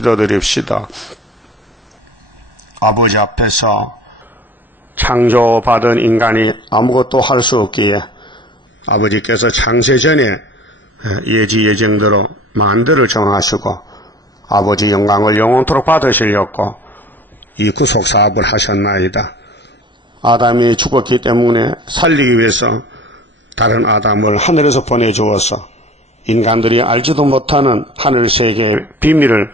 기도드립시다. 아버지 앞에서 창조받은 인간이 아무것도 할 수 없기에 아버지께서 창세전에 예지 예정대로 만들을 정하시고 아버지 영광을 영원토록 받으시려고 이 구속사업을 하셨나이다. 아담이 죽었기 때문에 살리기 위해서 다른 아담을 하늘에서 보내주어서 인간들이 알지도 못하는 하늘세계의 비밀을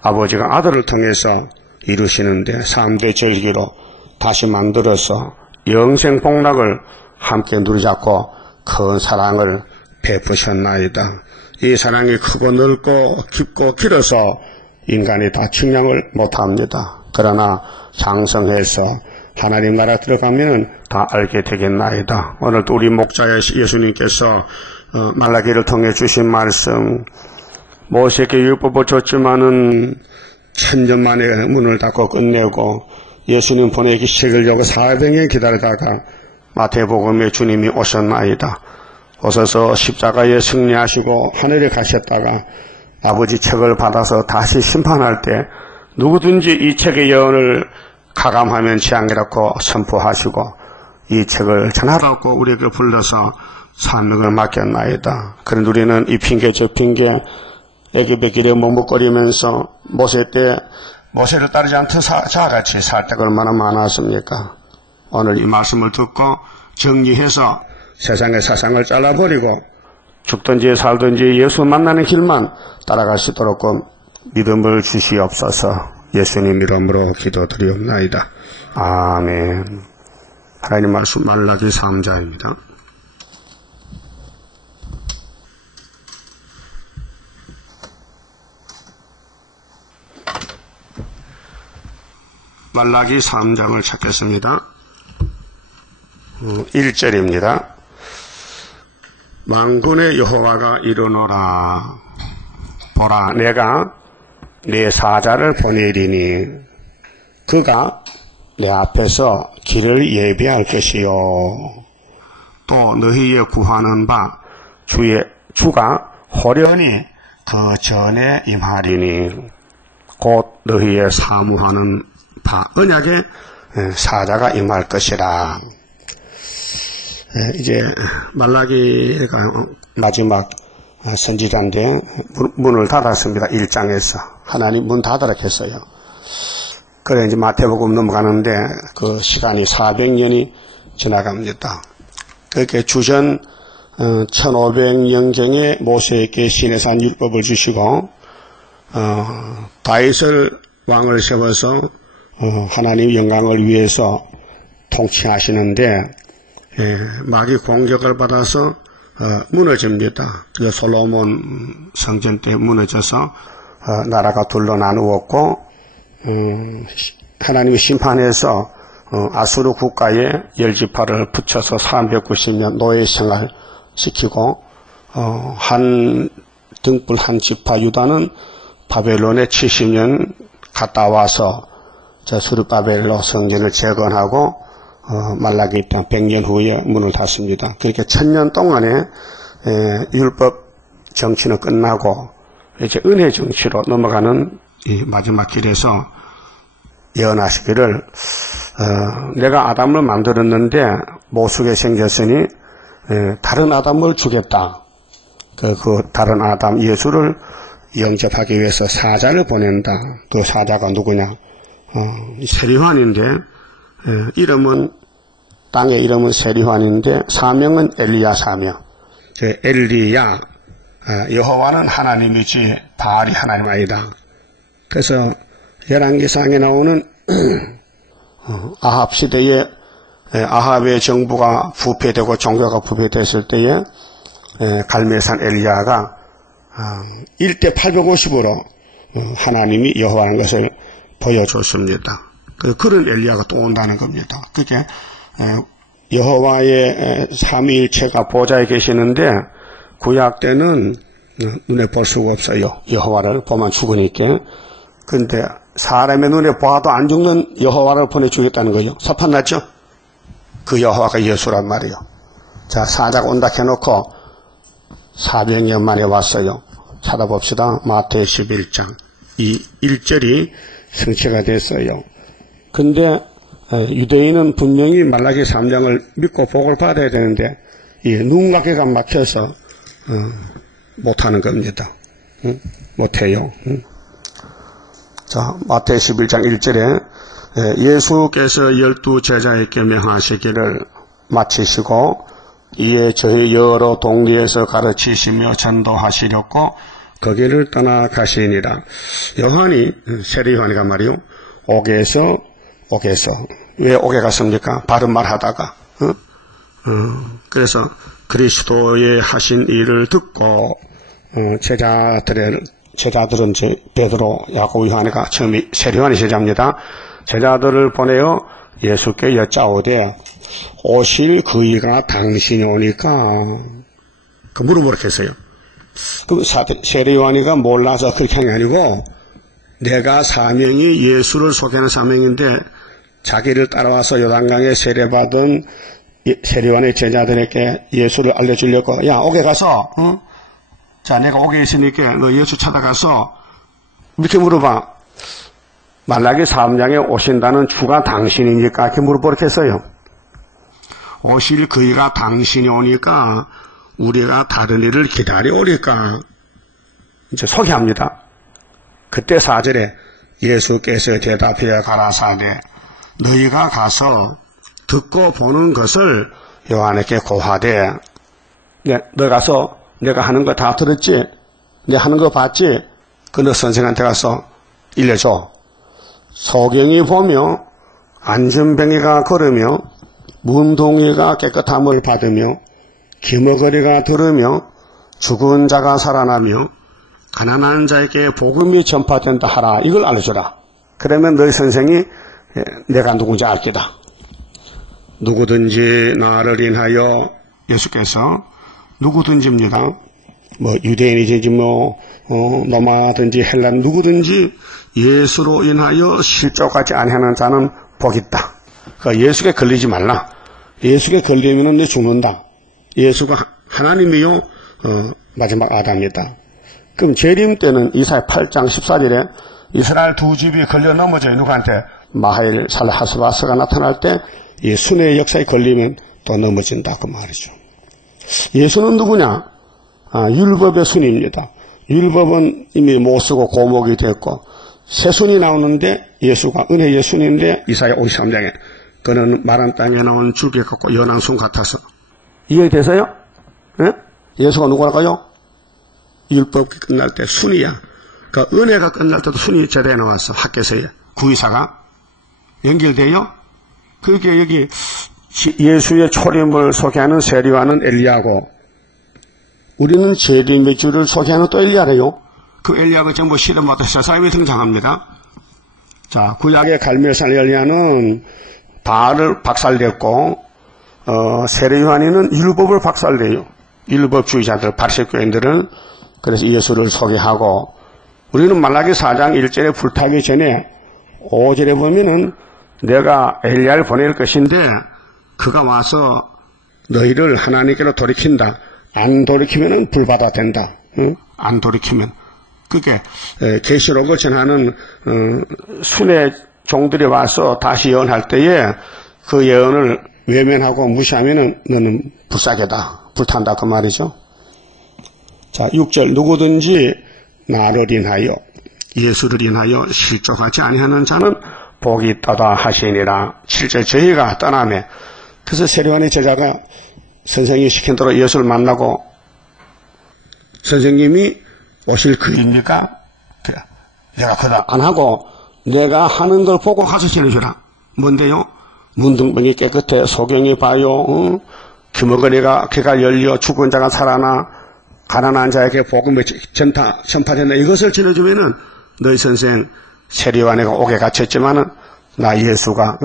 아버지가 아들을 통해서 이루시는데 3대 절기로 다시 만들어서 영생 복락을 함께 누리잡고 큰 사랑을 베푸셨나이다. 이 사랑이 크고 넓고 깊고 길어서 인간이 다 측량을 못합니다. 그러나 장성해서 하나님 나라 들어가면 다 알게 되겠나이다. 오늘도 우리 목자 예수님께서 말라기를 통해 주신 말씀, 모세에게 율법을 줬지만은 천년 만에 문을 닫고 끝내고 예수님 보내기 책을 열고 400년 기다리다가 마태복음에 주님이 오셨나이다. 오셔서 십자가에 승리하시고 하늘에 가셨다가 아버지 책을 받아서 다시 심판할 때 누구든지 이 책의 예언을 가감하면 지앙이라고 선포하시고 이 책을 전하라고 우리에게 불러서 사명을 맡겼나이다. 그런데 우리는 이 핑계 저 핑계 애굽의 길에 머뭇거리면서 모세 때 모세를 따르지 않던 자같이 살 때가 얼마나 많았습니까? 오늘 이 말씀을 듣고 정리해서 세상의 사상을 잘라버리고 죽든지 살든지 예수 만나는 길만 따라갈 수 있도록 믿음을 주시옵소서. 예수님 이름으로 기도드리옵나이다. 아멘. 하나님 말씀 말라기 3장입니다. 말라기 3장을 찾겠습니다. 1절입니다. 만군의 여호와가 이르노라. 보라, 내가 내 사자를 보내리니 그가 내 앞에서 길을 예비할 것이요. 또 너희의 구하는 바 주가 호련히 그 전에 임하리니 곧 너희의 사무하는 바 언약의 사자가 임할 것이라. 이제 말라기가 마지막 선지자인데 문을 닫았습니다. 1장에서 하나님 문 닫으라 했어요. 그래 이제 마태복음 넘어가는데 그 시간이 400년이 지나갑니다. 그렇게 주전 1500년경에 모세에게 시내산 율법을 주시고 다윗을 왕을 세워서 하나님 영광을 위해서 통치하시는데 마귀 공격을 받아서 무너집니다. 그 솔로몬 성전 때 무너져서 나라가 둘로 나누었고 하나님이 심판해서 아수르 국가에 열지파를 붙여서 390년 노예 생활 시키고 한 등불 한 지파 유다는 바벨론에 70년 갔다 와서 저 수르바벨로 성전을 재건하고 말라기 땅 100년 후에 문을 닫습니다. 그렇게 1000년 동안에 율법 정치는 끝나고 이제 은혜 정치로 넘어가는 이 마지막 길에서 예언하시기를 내가 아담을 만들었는데 모숙에 생겼으니 다른 아담을 주겠다. 그 다른 아담 예수를 영접하기 위해서 사자를 보낸다. 그 사자가 누구냐? 세리환인데 이름은 땅의 이름은 세리환인데 사명은 엘리야 사명. 엘리야 여호와는 하나님이지 바알이 하나님 아니다. 그래서 열왕기상에 나오는 아합 시대에 아합의 정부가 부패되고 종교가 부패됐을 때에 갈멜산 엘리야가 1대 850으로 하나님이 여호와라는 것을 보여줬습니다. 그런 엘리야가 또 온다는 겁니다. 그게 여호와의 삼위일체가 보좌에 계시는데 구약 때는 눈에 볼 수가 없어요. 여호와를 보면 죽으니까. 근데 사람의 눈에 봐도 안 죽는 여호와를 보내주겠다는 거예요. 사판났죠? 그 여호와가 예수란 말이에요. 자, 사자가 온다 해놓고 400년 만에 왔어요. 찾아봅시다. 마태 11장. 이 1절이 성취가 됐어요. 근데 유대인은 분명히 말라기 3장을 믿고 복을 받아야 되는데 이 눈가게가 막혀서 못하는 겁니다. 못해요. 자, 마태복음 11장 1절에 예수께서 12 제자에게 명하시기를 마치시고 이에 저희 여러 동리에서 가르치시며 전도하시렸고 거기를 떠나가시니라. 요한이 세례 요한이가 말이요. 옥에서 왜 옥에 갔습니까? 바른 말 하다가 그래서 그리스도의 하신 일을 듣고 제자들은 베드로, 야고보, 요한이가 처음에 세례 요한이 제자입니다. 제자들을 보내어 예수께 여짜오되 오실 그이가 당신이 오니까 물어보겠어요. 그 세례 요한이가 몰라서 그렇게 한 게 아니고 내가 사명이 예수를 소개하는 사명인데 자기를 따라와서 요단강에 세례받은 세례 요한의 제자들에게 예수를 알려주려고 야 옥에 가서 자 내가 옥에 있으니까 너 예수 찾아가서 이렇게 물어봐. 말라기 3장에 오신다는 주가 당신이니까 이렇게 물어보겠어요. 오실 그이가 당신이 오니까 우리가 다른 일을 기다려오니까 이제 소개합니다. 그때 4절에 예수께서 대답하여 가라사대 너희가 가서 듣고 보는 것을 요한에게 고하되 너 가서 내가 하는 거 다 들었지? 내가 하는 거 봤지? 그 너 선생한테 가서 일러줘. 소경이 보며 안전뱅이가 걸으며 문둥이가 깨끗함을 받으며 기머거리가 들으며 죽은 자가 살아나며 가난한 자에게 복음이 전파된다 하라. 이걸 알려줘라. 그러면 너희 선생이 내가 누군지 알 게다. 누구든지 나를 인하여 예수께서 누구든지입니다. 뭐 유대인이든지 노마든지 헬란 누구든지 예수로 인하여 실족하지 아니하는 자는 복이 있다. 그러니까 예수께 걸리지 말라. 예수께 걸리면 너 죽는다. 예수가 하나님이요 마지막 아담이다. 그럼 재림 때는 이사야 8장 14절에 이스라엘 두 집이 걸려 넘어져요. 누구한테? 마하일 살하스바스가 나타날 때 이 순회의 역사에 걸리면 또 넘어진다 그 말이죠. 예수는 누구냐? 율법의 순입니다. 율법은 이미 못 쓰고 고목이 됐고 새 순이 나오는데 예수가 은혜의 순인데 이사야 53장에 그는 마른 땅에 나온 줄기 같고 연한 순 같아서 이해되세요? 네? 예수가 누구랄까요? 율법이 끝날 때 순이야. 그러니까 은혜가 끝날 때도 순이 제대에 나왔어. 학개서에 구의사가 연결돼요. 그게 여기 예수의 초림을 소개하는 세례 요한은 엘리야고 우리는 재림의 주를 소개하는 또 엘리야래요. 그 엘리야가 전부 실험받아 세 사람이 등장합니다. 자, 구약의 갈멜살 엘리야는 바알을 박살냈고 세례 요한이는 율법을 박살내요. 율법주의자들, 바리새교인들은 그래서 예수를 소개하고 우리는 말라기 4장 1절에 불타기 전에 5절에 보면은 내가 엘리야를 보낼 것인데 그가 와서 너희를 하나님께로 돌이킨다. 안 돌이키면은 불받아 된다. 응? 안 돌이키면. 그게 계시록을 전하는 순의 종들이 와서 다시 예언할 때에 그 예언을 외면하고 무시하면은 너는 불사개다. 불탄다 그 말이죠. 자, 6절 누구든지 나를 인하여 예수를 인하여 실족하지 아니하는 자는 복이 있다다 하시니라. 7절 저희가 떠나매 그래서 세례 요한의 제자가 선생님이 시킨 대로 예수를 만나고 선생님이 오실 그입니까? 내가 그다 안 하고 내가 하는 걸 보고 가서 전해주라. 뭔데요? 문둥병이 깨끗해 소경이 봐요. 기머거리가 귀가 열려 죽은 자가 살아나 가난한 자에게 복음이 전파된다. 이것을 전해주면은 너희 선생 세례 요한이가 옥에 갇혔지만은 나 예수가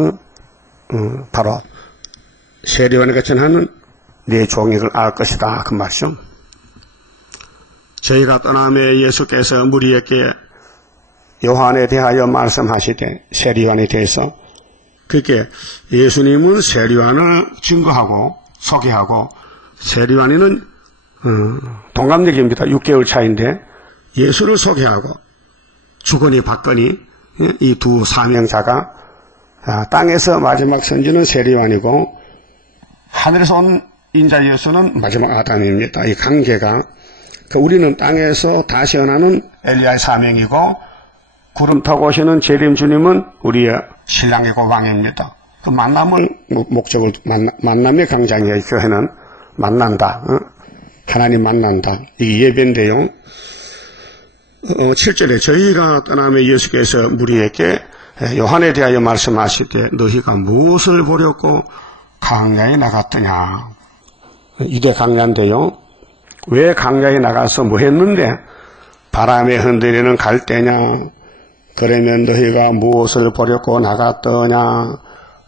바로 세례 요한이가 전하는 내 종이를 알 것이다 그 말이죠. 저희가 떠나매 예수께서 무리에게 요한에 대하여 말씀하시되 세례 요한에 대해서 그게 예수님은 세례 요한을 증거하고 소개하고 세례 요한이는 동갑내기입니다. 6개월 차인데 예수를 소개하고 주거니 받거니 이 두 사명자가 땅에서 마지막 선지는 세례요한이고 하늘에서 온 인자 예수는 마지막 아담입니다. 이 관계가 우리는 땅에서 다시 연하는 엘리야의 사명이고 구름 타고 오시는 재림 주님은 우리의 신랑이고 왕입니다. 그 만남을 목적을 만남의 강장이에요. 교회는 만난다. 하나님 만난다. 이게 예배인데요. 7절에 저희가 떠나며 예수께서 무리에게 요한에 대하여 말씀하시되 너희가 무엇을 보려고 강야에 나갔더냐. 유대 강야인데요. 왜 강야에 나가서 뭐 했는데 바람에 흔들리는 갈대냐. 그러면 너희가 무엇을 보려고 나갔더냐.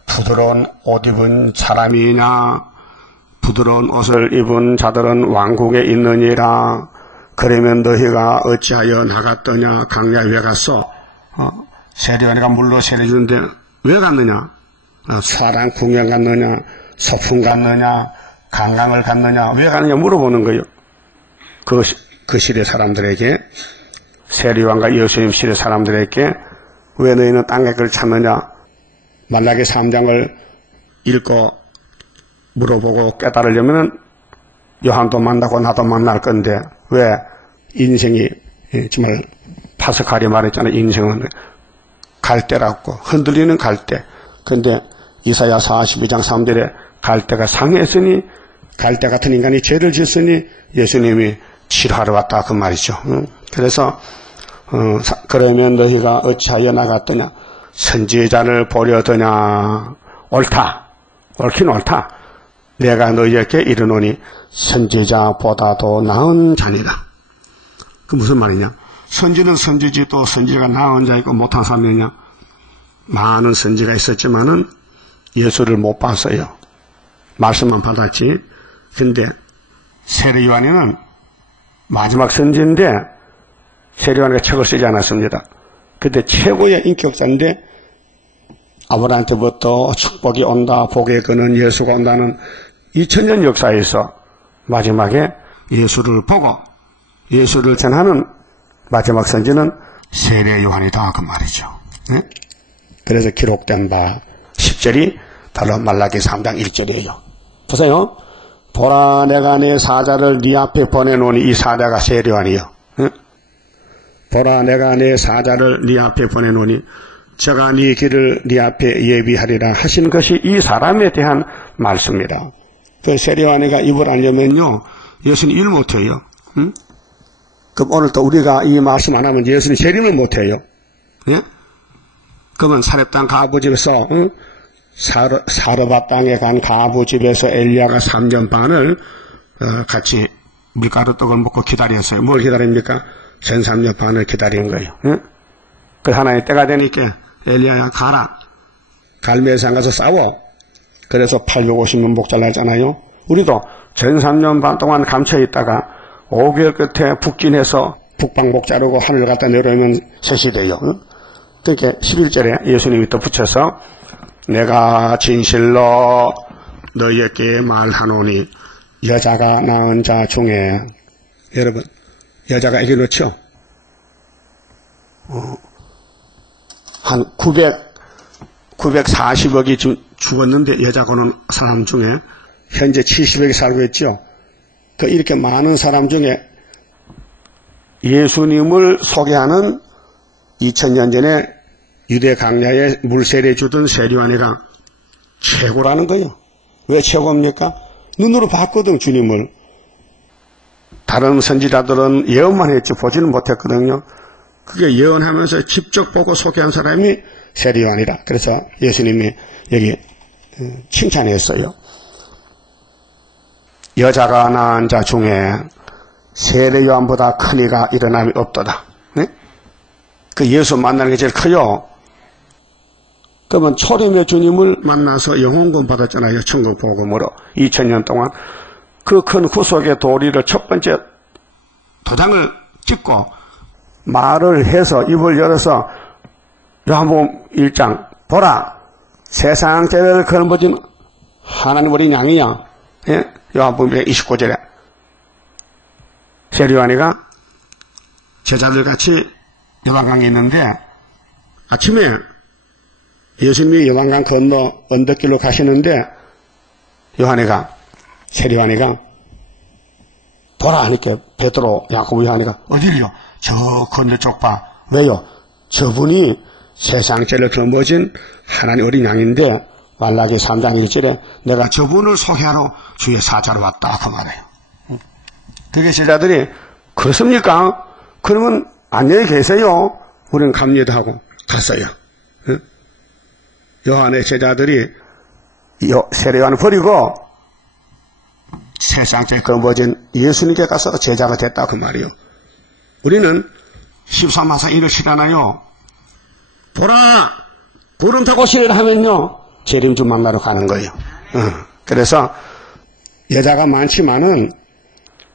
부드러운 옷 입은 사람이냐. 부드러운 옷을 입은 자들은 왕국에 있느니라. 그러면 너희가 어찌하여 나갔더냐. 강야에 왜 갔어? 세례요한이가 물로 세례 주는데 왜 갔느냐? 사랑 구경 갔느냐? 소풍 갔느냐? 관광을 갔느냐? 왜 갔느냐 물어보는 거예요. 그 시대 사람들에게, 세례요한과 예수님 시대 사람들에게 왜 너희는 땅의 것을 찾느냐? 말라기 3장을 읽고 물어보고 깨달으려면 요한도 만나고 나도 만날 건데 왜 인생이 정말 파스칼이 말했잖아요. 인생은 갈대라고 흔들리는 갈대. 근데 이사야 42장 3절에 갈대가 상했으니 갈대 같은 인간이 죄를 짓으니 예수님이 치료하러 왔다 그 말이죠. 그래서 그러면 너희가 어찌하여 나갔더냐. 선지자를 보려더냐. 옳다. 옳긴 옳다. 내가 너희에게 이르노니 선지자보다도 나은 자니라. 그 무슨 말이냐? 선지는 선지지 또 선지자가 나은 자이고 못한 사람이냐? 많은 선지가 있었지만은 예수를 못 봤어요. 말씀만 받았지. 근데 세례요한이는 마지막 선지인데 세례요한이가 책을 쓰지 않았습니다. 그때 최고의 인격자인데 아브라함한테부터 축복이 온다, 복의 근원 예수가 온다는 2000년 역사에서 마지막에 예수를 보고 예수를 전하는 마지막 선지는 세례요한이다 그 말이죠. 네? 그래서 기록된 바 10절이 바로 말라기 3장 1절이에요. 보세요. 보라 내가 내 사자를 네 앞에 보내노니 이 사자가 세례요한이요. 네? 보라 내가 내 사자를 네 앞에 보내노니 저가 네 길을 네 앞에 예비하리라 하신 것이 이 사람에 대한 말씀입니다. 그 세례요한이가 입을 알려면요 예수님 일 못해요. 응? 그럼 오늘 또 우리가 이 말씀 안 하면 예수님 재림을 못해요. 예? 그러면 사렙 땅 가부 집에서 사르밧 땅에 간 가부 집에서 엘리야가 3년 반을 같이 밀가루 떡을 먹고 기다렸어요. 뭘 기다립니까? 전 3년 반을 기다린 거예요. 예? 그 하나의 때가 되니까 엘리야야 가라. 갈멜산 가서 싸워. 그래서 850년 목잘나잖아요. 우리도 전 3년 반 동안 감춰 있다가 5개월 끝에 북진해서 북방목 자르고 하늘 갖다 내려오면 셋이 돼요. 그러니까 11절에 예수님이 또 붙여서 내가 진실로 너희에게 말하노니 여자가 낳은 자 중에 여러분 여자가 애기 넣죠? 한 940억이 죽었는데 여자가 낳은 사람 중에 현재 70억이 살고 있죠. 그 이렇게 많은 사람 중에 예수님을 소개하는 2000년 전에 유대 강야에 물세례 주던 세례요한이가 최고라는 거예요. 왜 최고입니까? 눈으로 봤거든 주님을. 다른 선지자들은 예언만 했지 보지는 못했거든요. 그게 예언하면서 직접 보고 소개한 사람이 세례요한이라. 그래서 예수님이 여기 칭찬했어요. 여자가 낳은 자 중에 세례요한보다 큰 이가 일어남이 없도다. 네? 그 예수 만나는 게 제일 커요. 그러면 초림의 주님을 만나서 영혼구원 받았잖아요. 천국 복음으로 2000년 동안 그 큰 구속의 도리를 첫 번째 도장을 찍고 말을 해서 입을 열어서 요한복음 1장 보라 세상 죄를 거머쥔 하나님 어린 양이야. 예? 요한복음 29절에 세례요한이가 제자들 같이 요단강이 있는데 아침에 예수님이 요단강 건너 언덕길로 가시는데 세례요한이가 보라 하니까 베드로, 야고보, 요한이가 어디를요? 저 건너쪽 봐. 왜요? 저분이 세상 죄를 거머쥔 하나님 어린 양인데 말라기 3장 1절에 내가 저분을 소개하러 주의 사자로 왔다 그 말이에요. 그게 제자들이 그렇습니까? 그러면 안녕히 계세요. 우리는 갑니다 하고 갔어요. 요한의 제자들이 세례요한을 버리고 세상 죄 거머쥔 예수님께 가서 제자가 됐다 그 말이요. 우리는 13마사 일을 실하나요? 보라 구름 타고 시를 재림주 만나러 가는 거예요. 그래서 여자가 많지만은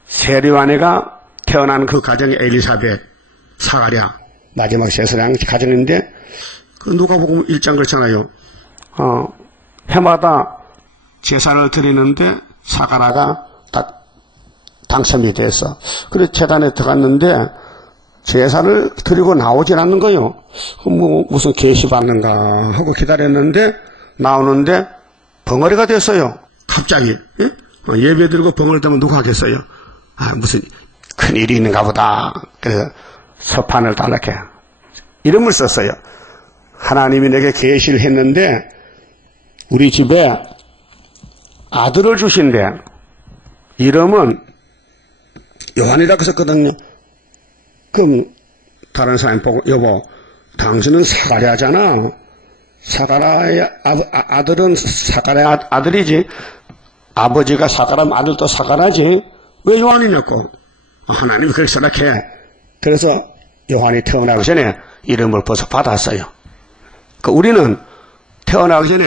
세례요한이가 태어난 그 가정이 엘리사벳, 사가랴, 마지막 세사랑 가정인데 그 누가 보면 1장 그렇잖아요. 해마다 제사를 드리는데 사가랴가 딱 당첨이 돼서 그래 제단에 들어갔는데 제사를 드리고 나오질 않는 거예요. 무슨 계시 받는가 하고 기다렸는데 나오는데 벙어리가 됐어요. 갑자기 예배 드리고 벙어리 되면 누가 하겠어요? 무슨 큰일이 있는가 보다. 그래서 서판을 달라게 이름을 썼어요. 하나님이 내게 계시를 했는데 우리 집에 아들을 주신대. 이름은 요한이라고 썼거든요. 그럼 다른 사람 보고 여보 당신은 사가랴잖아. 사가랴의 아들은 사가랴 아들이지. 아버지가 사가랴면 아들도 사가랴지. 왜 요한이냐고. 하나님이 그렇게 생각해. 그래서 요한이 태어나기 전에 이름을 벌써 받았어요. 우리는 태어나기 전에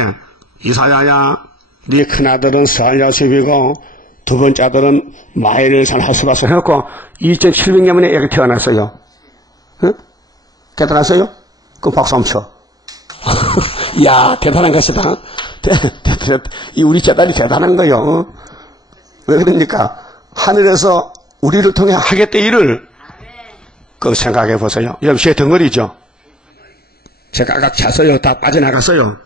이사야야 네 큰아들은 스알야숲이고 두 번째 아들은 마엘을 산 하수바스 해놓고 2700년 만에 애가 태어났어요. 깨달았어요? 그럼 박수 한번 쳐. 이야 대단한 것이다. 우리 재단이 대단한 거요. 왜 그러니까 하늘에서 우리를 통해 하겠다 일을 그 생각해 보세요. 여러분 제 덩어리죠. 제가 각 찼어요. 다 빠져나갔어요.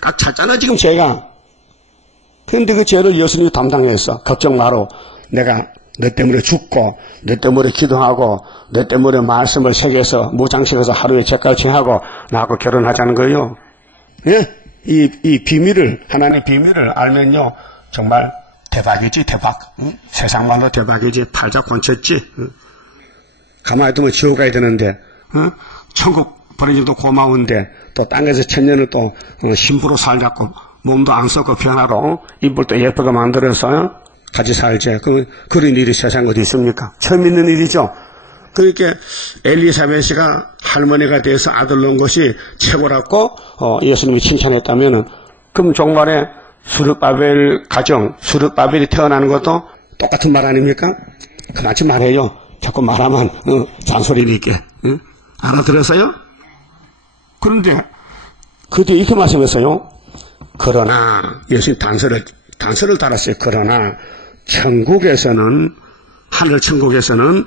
각 찼잖아 지금 제가. 그런데 그 죄를 예수님이 담당했어. 걱정 마라. 내가 너 때문에 죽고 너 때문에 기도하고 너 때문에 말씀을 새겨서 무장시켜서 하루에 죄값을 징하고 나하고 결혼하자는 거예요. 예? 이 비밀을 하나님의 비밀을 알면요 정말 대박이지 대박. 응? 세상만도 대박이지. 팔자 권쳤지. 응? 가만히 두면 지옥 가야 되는데 천국 보내줘도 고마운데 또 땅에서 천년을 또 신부로 살자고 몸도 안 썩고 변화로 이불도 예쁘게 만들어서 같이 살지. 그런 일이 세상에 어디 있습니까? 처음 있는 일이죠. 그러니까 엘리사벳이가 할머니가 돼서 아들 낳은 것이 최고라고 예수님이 칭찬했다면은 그럼 종말에 수르바벨 가정, 수르바벨이 태어나는 것도 똑같은 말 아닙니까? 그만치 말해요. 자꾸 말하면 잔소리니까. 알아들었어요? 그런데 그때 이렇게 말씀했어요. 그러나 예수님 단서를 달았어요. 그러나 천국에서는 하늘 천국에서는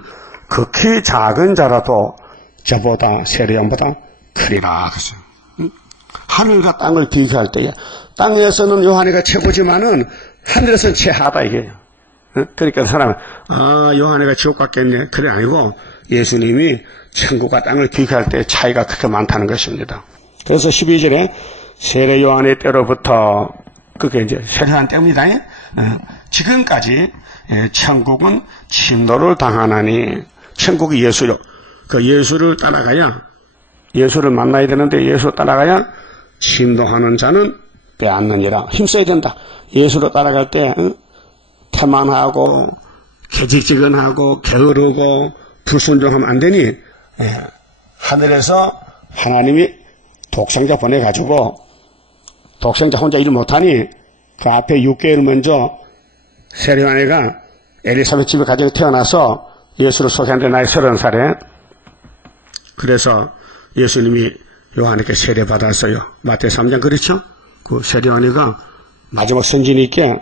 극히 작은 자라도 저보다 세례요한보다 크리라 그랬어요. 하늘과 땅을 비교할 때에 땅에서는 요한이가 최고지만은 하늘에서는 최하다 이게요. 그러니까 사람은 요한이가 지옥 갔겠네. 그래 아니고 예수님이 천국과 땅을 비교할 때 차이가 그렇게 많다는 것입니다. 그래서 12절에 세례 요한의 때로부터 그게 이제 세례 요한 때문이다. 지금까지 천국은 침노를 당하나니 천국이 예수요. 그 예수를 따라가야 예수를 만나야 되는데 예수를 따라가야 침노하는 자는 빼앗느니라. 힘써야 된다. 예수를 따라갈 때 태만하고 개직지근하고 게으르고 불순종하면 안 되니 하늘에서 하나님이 독생자 보내가지고 독생자 혼자 일 못하니 그 앞에 6개월 먼저 세례요한이가 엘리사벳 집에 가정에 태어나서 예수를 소개하는데 나이 30살에 그래서 예수님이 요한에게 세례받았어요. 마태 3장 그렇죠? 그 세례요한이가 마지막 선지니께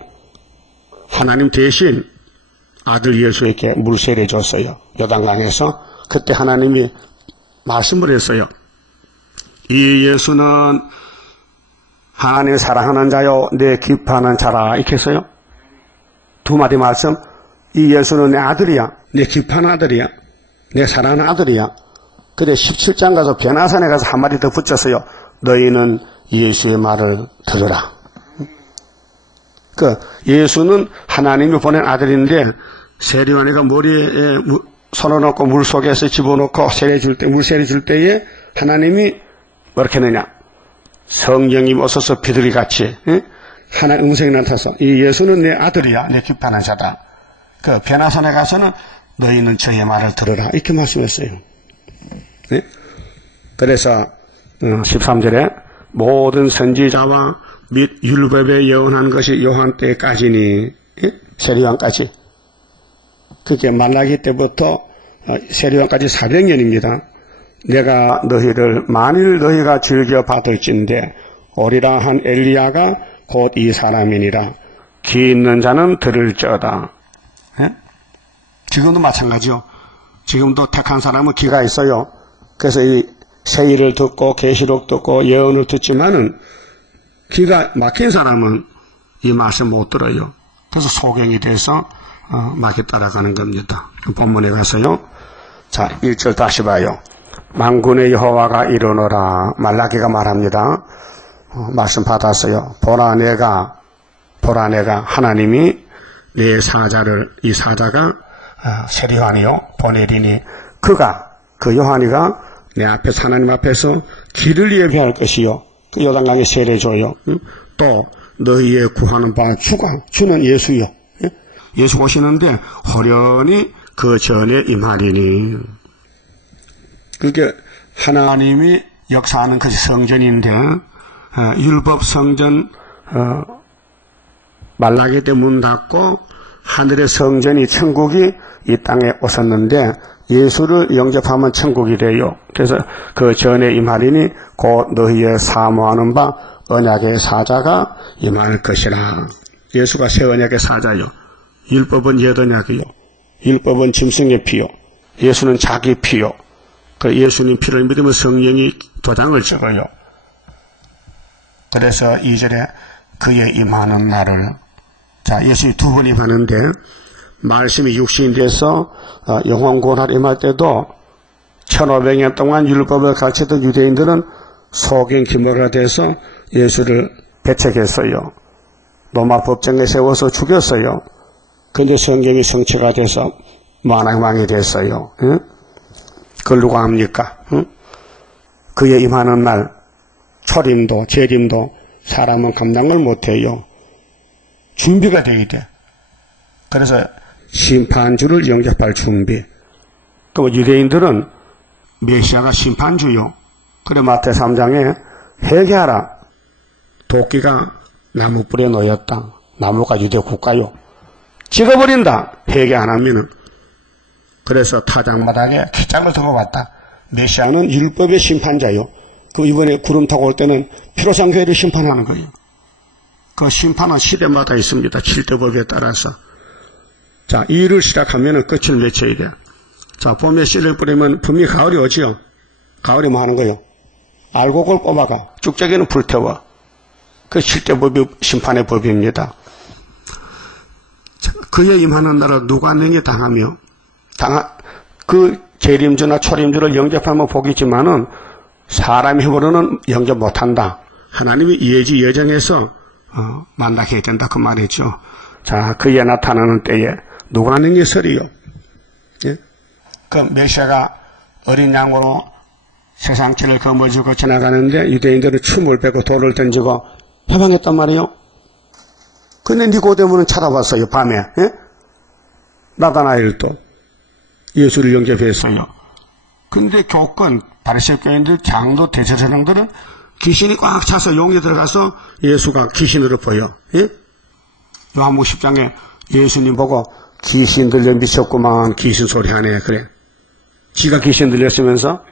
하나님 대신 아들 예수에게 물세례 줬어요. 요단강에서. 그때 하나님이 말씀을 했어요. 이 예수는 하나님을 사랑하는 자요, 내 기뻐하는 자라. 이렇게 했어요. 두 마디 말씀. 이 예수는 내 아들이야. 내 기뻐하는 아들이야. 내 사랑하는 아들이야. 그래 17장 가서 변화산에 가서 한 마디 더 붙였어요. 너희는 예수의 말을 들으라. 예수는 하나님이 보낸 아들인데 세례요한이가 머리에 손을 넣고 물 속에서 집어넣고 물 세례 줄 때에 하나님이 뭐렇게 했느냐. 성령이 오셔서 비둘기같이 하나님 음성이 나타나서 이 예수는 내 아들이야. 내 기뻐하는 자다. 변화산에 가서는 너희는 저의 말을 들으라. 이렇게 말씀했어요. 네? 그래서 13절에 모든 선지자와 및 율법에 예언한 것이 요한 때까지니 세례요한까지. 그게 말라기 때부터 세례요한까지 400년입니다. 내가 너희를 만일 너희가 즐겨 받을진대 오리라 한 엘리야가 곧 이 사람이니라. 귀 있는 자는 들을지어다. 예? 지금도 마찬가지요. 지금도 택한 사람은 귀가 있어요. 그래서 이 세일을 듣고 계시록 듣고 예언을 듣지만은 귀가 막힌 사람은 이 말씀 못 들어요. 그래서 소경이 돼서 막이 따라가는 겁니다. 본문에 가서요. 자, 1절 다시 봐요. 만군의 여호와가 이르노라. 말라기가 말합니다. 말씀 받았어요. 보라 내가 하나님이 내 사자를 이 사자가 세례요한이요 보내리니 그 요한이가 내 앞에서 하나님 앞에서 길을 예비할 것이요 그 요단강에 세례 줘요. 또 너희의 구하는 바 주는 예수요. 예수 오시는데 호련히 그 전에 임하리니. 그게 하나님이 역사하는 것이 성전인데 율법 성전 말라기 때 문 닫고 하늘의 성전이 천국이 이 땅에 오셨는데 예수를 영접하면 천국이 돼요. 그래서 그 전에 임하리니 곧 너희의 사모하는 바 언약의 사자가 임할 것이라. 예수가 새 언약의 사자요. 율법은 옛 언약이요. 율법은 짐승의 피요. 예수는 자기 피요. 그 예수님 피를 믿으면 성령이 도장을 찍어요. 그래서 2절에 그의 임하는 날을. 자, 예수님이 두 번 임하는데 말씀이 육신이 돼서 영원고날 임할 때도 1500년 동안 율법을 가르치던 유대인들은 소경 기모가 돼서 예수를 배척했어요. 로마 법정에 세워서 죽였어요. 그런데 성경이 성취가 돼서 만왕왕이 됐어요. 응? 그걸 누가 합니까? 응? 그의 임하는 날 초림도 재림도 사람은 감당을 못해요. 준비가 돼야 돼. 그래서 심판주를 영접할 준비. 그럼 유대인들은 메시아가 심판주요. 그래 마태 3장에 회개하라. 도끼가 나무뿔에 놓였다. 나무가 유대 국가요. 찍어버린다. 회개 안 하면은. 그래서 타작마당에 깃장을 들고 왔다. 메시아는 율법의 심판자요. 그 이번에 구름 타고 올 때는 피로상 교회를 심판하는 거예요. 그 심판은 시대마다 있습니다. 7대 법에 따라서. 자, 이 일을 시작하면은 끝을 맺혀야 돼요. 자, 봄에 씨를 뿌리면 분명히 가을이 오지요. 가을이 뭐 하는 거예요? 알곡을 뽑아가. 쭉저기는 불태워. 그 7대 법이 심판의 법입니다. 자, 그의 임하는 날을 누가 능히 당하며, 그 재림주나 초림주를 영접하면 복이지만은 사람의 힘으로는 영접 못한다. 하나님이 예정해서 만나게 해야 된다. 그 말이죠. 자, 그에 나타나는 때에 누가 능히 서리요? 예? 그 메시아가 어린 양으로 세상길을 거머쥐고 지나가는데 유대인들은 춤을 배고 돌을 던지고 해방했단 말이에요. 근데 니고데모는 찾아봤어요. 밤에. 예? 나다나엘도 예수를 영접했어요. 근데 교권 바리새인 교인들 장도 대제사장들은 귀신이 꽉 차서 용에 들어가서 예수가 귀신으로 보여. 예? 요한복음 10장에 예수님 보고 귀신 들려 미쳤구만. 귀신 소리 하네. 그래. 지가 귀신 들렸으면서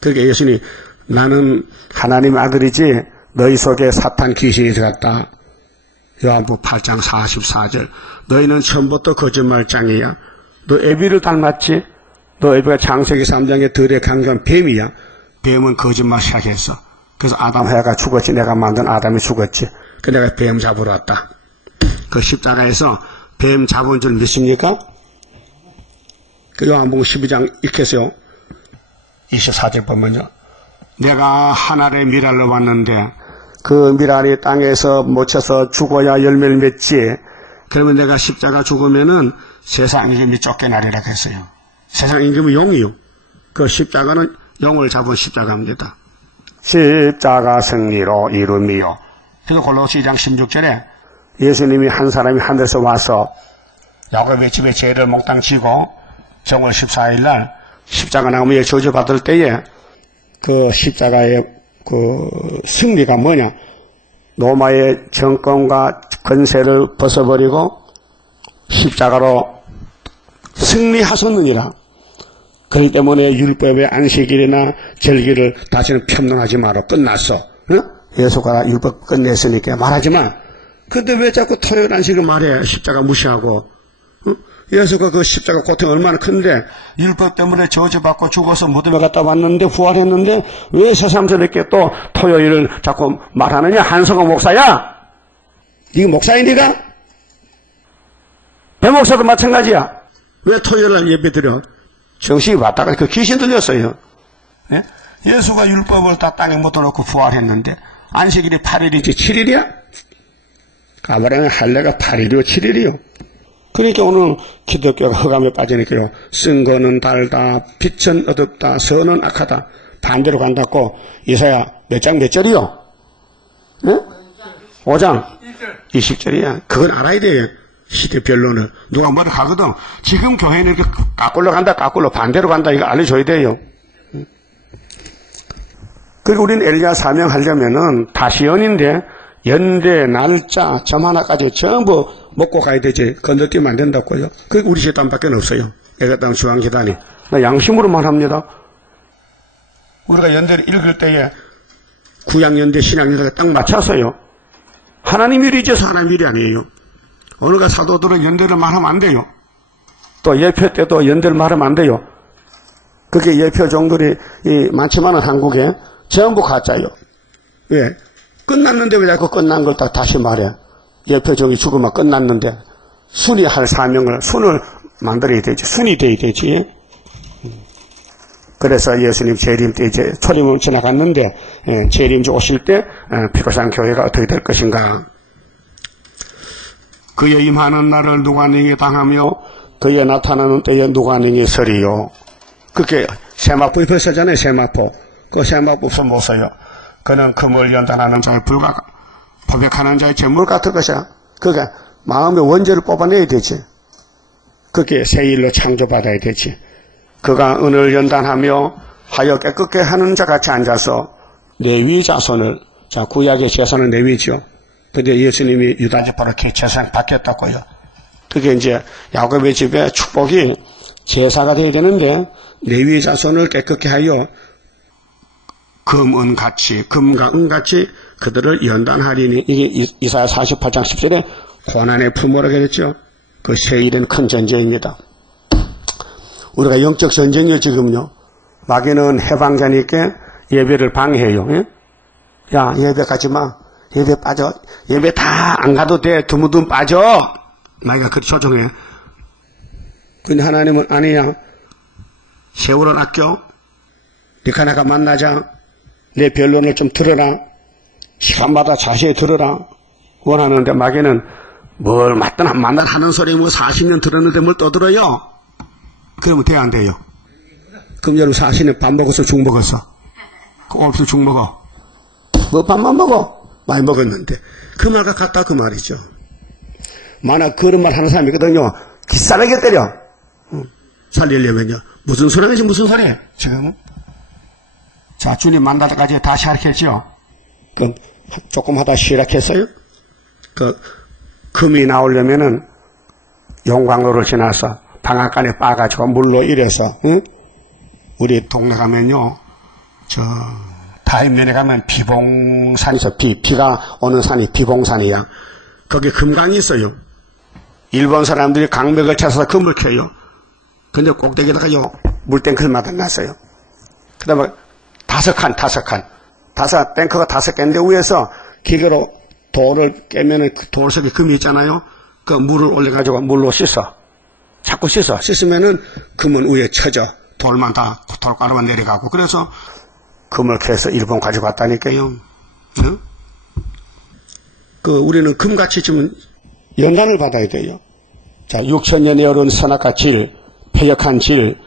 그러니까 예수님이 나는 하나님의 아들이지 너희 속에 사탄 귀신이 들어갔다. 요한복음 8장 44절. 너희는 처음부터 거짓말장이야. 너 애비를 닮았지? 또 에베가 창세기 3장에 들에 강조한 뱀이야. 뱀은 거짓말 시작했어. 그래서 아담 해가 죽었지. 내가 만든 아담이 죽었지. 그 내가 뱀 잡으러 왔다. 그 십자가에서 뱀 잡은 줄 믿습니까? 그 요한복음 12장 읽겠어요. 24절 보면요. 내가 하늘의 미랄로 왔는데 그 미랄이 땅에서 묻혀서 죽어야 열매를 맺지. 그러면 내가 십자가 죽으면은 세상 임금이 쫓겨나리라 했어요. 세상 임금은 영이요. 그 십자가는 영을 잡은 십자가입니다. 십자가 승리로 이름이요. 그래서 골로새 2장 16절에 예수님이 한 사람이 하늘에서 와서 야곱의 집에 죄를 몽땅 지고 정월 14일 날 십자가 나무에 저주받을 때에 그 십자가의 그 승리가 뭐냐? 로마의 정권과 권세를 벗어버리고 십자가로 승리하셨느니라. 그렇기 때문에 율법의 안식일이나 절기를 다시는 평론하지 마라. 끝났어. 응? 예수가 율법 끝냈으니까 말하지만 근데 왜 자꾸 토요일 안식을 말해? 십자가 무시하고. 응? 예수가 그 십자가 고통이 얼마나 큰데 율법 때문에 저주받고 죽어서 무덤에 갔다 왔는데 부활했는데 왜 새삼스럽게 또 토요일을 자꾸 말하느냐? 한성호 목사야. 네가 목사인 네가? 배 목사도 마찬가지야. 왜 토요일날 예배드려? 정신이 왔다가 그 귀신 들렸어요. 예? 예수가 율법을 다 땅에 묻어놓고 부활했는데 안식일이 8일이지 7일이야? 가버라면 할례가 8일이요 7일이요. 그러니까 오늘 기독교가 흑암에 빠지니까요. 쓴 거는 달다, 빛은 어둡다, 선은 악하다. 반대로 간다고 이사야 몇 장 몇 절이요? 예? 5장 20절이야. 그건 알아야 돼요. 시대별로는. 누가 뭐를 하거든. 지금 교회는 이렇게 까꿀로 간다, 까꿀로 반대로 간다. 이거 알려줘야 돼요. 그리고 우리는 엘리야 사명하려면은 다시연인데 연대, 날짜, 점 하나까지 전부 먹고 가야 되지. 건너뛰면 안 된다고요. 그게 우리 재단밖에 없어요. 애가당 중앙재단이. 나 양심으로만 합니다. 우리가 연대를 읽을 때에 구약연대, 신약연대가 딱 맞췄어요. 하나님 일이 있어서 하나님 일이 아니에요. 어느가 사도들은 연대를 말하면 안 돼요. 또 예표 때도 연대를 말하면 안 돼요. 그게 예표 종들이 많지만은 한국에 전부 가짜요. 왜? 끝났는데 왜 자꾸 끝난 걸 다시 말해? 예표 종이 죽으면 끝났는데 순이 할 사명을 순을 만들어야 되지. 순이 돼야 되지. 그래서 예수님 재림 때 이제 초림은 지나갔는데 재림 오실 때 피로산 교회가 어떻게 될 것인가? 그의 임하는 날을 누가 능히 당하며 그의 나타나는 때에 누가 능히 서리요. 그게 세마포 옆에 서잖아요. 세마포. 그 세마포 없으면 못 서요. 그는 금을 연단하는 자의 불과 포백하는 자의 재물 같을 것이야. 그게 마음의 원죄를 뽑아내야 되지. 그게 새 일로 창조받아야 되지. 그가 은을 연단하며 하여 깨끗게 하는 자 같이 앉아서 레위 자손을, 자 구약의 제사는 레위죠. 근데 예수님이 유다지파로 제사장 바뀌었다고요. 그게 이제 야곱의 집에 축복이 제사가 돼야 되는데 레위 자손을 깨끗게 하여 금, 은 같이, 금과 은같이 그들을 연단하리니 이게 이사야 48장 10절에 고난의 품으라고 했죠. 그 세일은 큰 전쟁입니다. 우리가 영적 전쟁이요 지금요. 마귀는 해방자니까 예배를 방해해요. 예? 야 예배 가지 마. 예배 빠져. 예배 다 안 가도 돼. 드문드문 빠져. 마귀가 그렇게 조종해. 근데 하나님은 아니야. 세월을 아껴. 니가 나가 만나자. 내 변론을 좀 들어라. 시간마다 자세히 들어라. 원하는데 마귀는 뭘 맞든 안 만날 하는 소리 뭐 40년 들었는데 뭘 떠들어요? 그러면 돼야 안 돼요? 그럼 여러분 40년 밥 먹었어? 죽 먹었어? 없어 죽 먹어. 뭐 밥만 먹어? 많이 먹었는데. 그 말과 같다 그 말이죠. 만약 그런 말 하는 사람이 있거든요. 기싸게 때려. 살리려면요. 무슨 소리인지 무슨 소리? 지금. 자, 주님 만날 때까지 다시 하락했죠. 그럼 조금 하다 쉬락했어요. 그 금이 나오려면은 용광로를 지나서 방앗간에 빠가지고 물로 일해서 우리 동네 가면요. 저 다인면에 가면 비봉산이 있어. 비가 오는 산이 비봉산이야. 거기 금강이 있어요. 일본 사람들이 강맥을 찾아서 금을 캐요. 근데 꼭대기에다가요. 물탱크마다 놨어요. 그 다음에 5칸. 탱크가 5개인데 위에서 기계로 돌을 깨면은 그 돌 속에 금이 있잖아요. 그 물을 올려가지고 물로 씻어. 자꾸 씻으면은 금은 위에 쳐져. 돌만 다, 돌가루만 내려가고. 그래서 금을 캐서 일본 가지고 왔다니까요. 응? 우리는 금같이 지금 연단을 받아야 돼요. 자, 6천년에 오른 선악과 질, 패역한 질,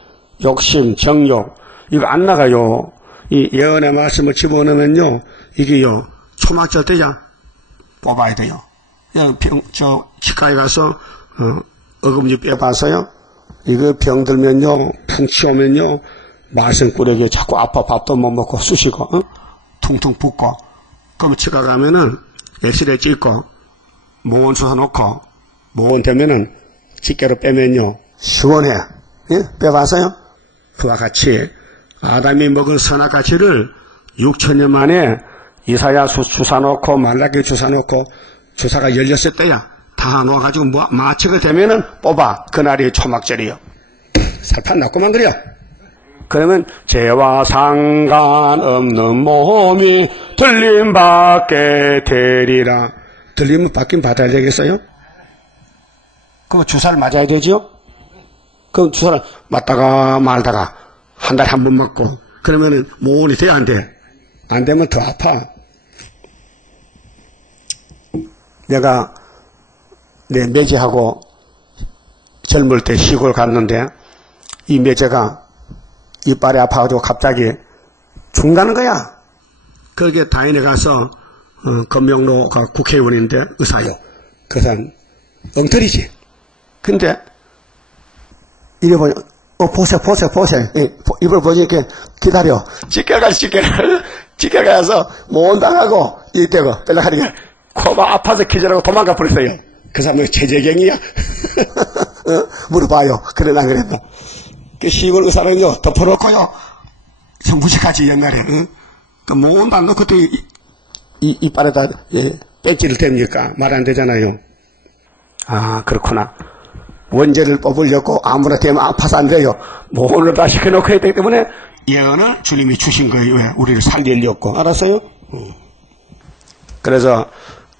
욕심, 정욕, 이거 안 나가요. 이 예언의 말씀을 집어넣으면요, 이게요, 초막절 때야 뽑아야 돼요. 치과에 가서, 어금니 빼봐서요, 이거 병들면요, 풍치 오면요, 말썽꾸러기 자꾸 아파 밥도 못 먹고 쑤시고, 퉁퉁 붓고, 그럼 치과 가면은 엑스레이 찍고, 모원 주사 놓고, 모원 되면은 집게로 빼면요, 시원해. 예? 빼봐서요? 그와 같이, 아담이 먹은 선악과 질을 6천년 만에 이사야 주사 놓고, 말라기 주사 놓고, 주사가 열렸을 때야, 다 놓아가지고 마취가 되면은 뽑아. 그날이 초막절이요. 살판 났구만 그래요. 그러면 죄와 상관없는 몸이 들림받게 되리라. 들리면 받긴 받아야 되겠어요? 그럼 주사를 맞아야 되죠? 그럼 주사를 맞다가 말다가 한 달에 한 번 맞고 그러면은 모원이 돼야 안 돼? 안 되면 더 아파. 내가 내 매제하고 젊을 때 시골 갔는데 이 매제가 이빨이 아파가지고 갑자기 죽는다는 거야. 거기에 다인에 가서 검명로가 국회의원인데 의사요. 그 사람 엉터리지. 근데 이래 보니 보세요. 이걸 보니까 기다려. 집게가서 모원당하고 이때고 연락하니까 코가 아파서 기절하고 도망가 버렸어요. 그 사람은 체재경이야. 물어봐요. 그래 난 그랬다. 그 시골 의사는요 덮어놓고요 무식하지 옛날에. 그 모원당 그때 이빨에다 배지를 댑니까? 말 안 되잖아요. 아 그렇구나. 원죄를 뽑으려고 아무나 되면 아파서 안 돼요. 모원을 다 시켜놓고 해야 되기 때문에 예언을 주님이 주신 거예요. 왜? 우리를 살리려고. 알았어요? 그래서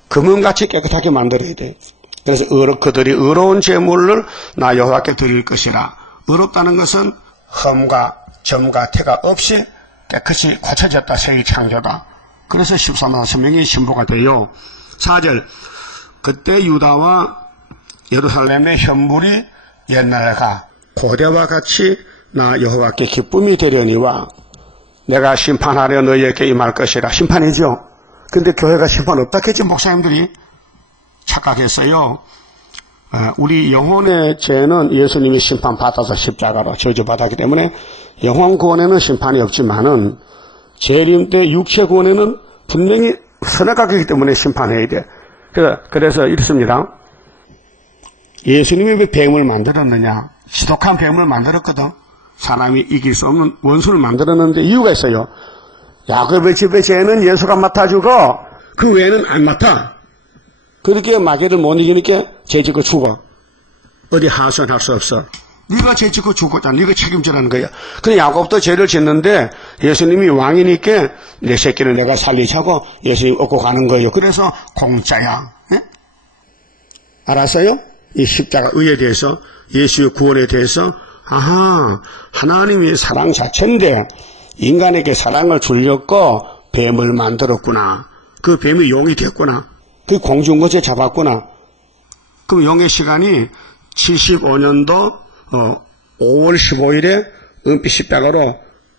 금은같이 깨끗하게 만들어야 돼. 그래서 그들이 의로운 제물을 나 여호와께 드릴 것이라. 의롭다는 것은 흠과 점과 태가 없이 깨끗이 고쳐졌다. 새 창조다. 그래서 14만 4천명이 신부가 돼요. 4절 그때 유다와 예루살렘의 현물이 옛날과 고대와 같이 나 여호와께 기쁨이 되려니와 내가 심판하려 너희에게 임할 것이라. 심판이죠. 근데 교회가 심판 없다 했지 목사님들이 착각했어요. 우리 영혼의 죄는 예수님이 심판받아서 십자가로 저주받았기 때문에 영혼 구원에는 심판이 없지만은 재림 때 육체 구원에는 분명히 선악과이기 때문에 심판해야 돼. 그래서 이렇습니다. 예수님이 왜 뱀을 만들었느냐? 지독한 뱀을 만들었거든. 사람이 이길 수 없는 원수를 만들었는데 이유가 있어요. 야곱의 집의 죄는 예수가 맡아주고 그 외에는 안 맡아. 그렇게 마귀를 못 이기니까 죄 짓고 죽어. 어디 하소연할 수 없어. 네가 죄 짓고 죽었잖아. 네가 책임지라는 거야. 근데 야곱도 죄를 짓는데 예수님이 왕이니까 내 새끼를 내가 살리자고 예수님 얻고 가는 거예요. 그래서 공짜야. 예? 알았어요? 이 십자가 의에 대해서 예수의 구원에 대해서 하나님이 사랑 자체인데 인간에게 사랑을 주려고 뱀을 만들었구나. 그 뱀이 용이 됐구나. 그 공중거체 잡았구나. 그럼 용의 시간이 75년도 5월 15일에 은빛 십자가로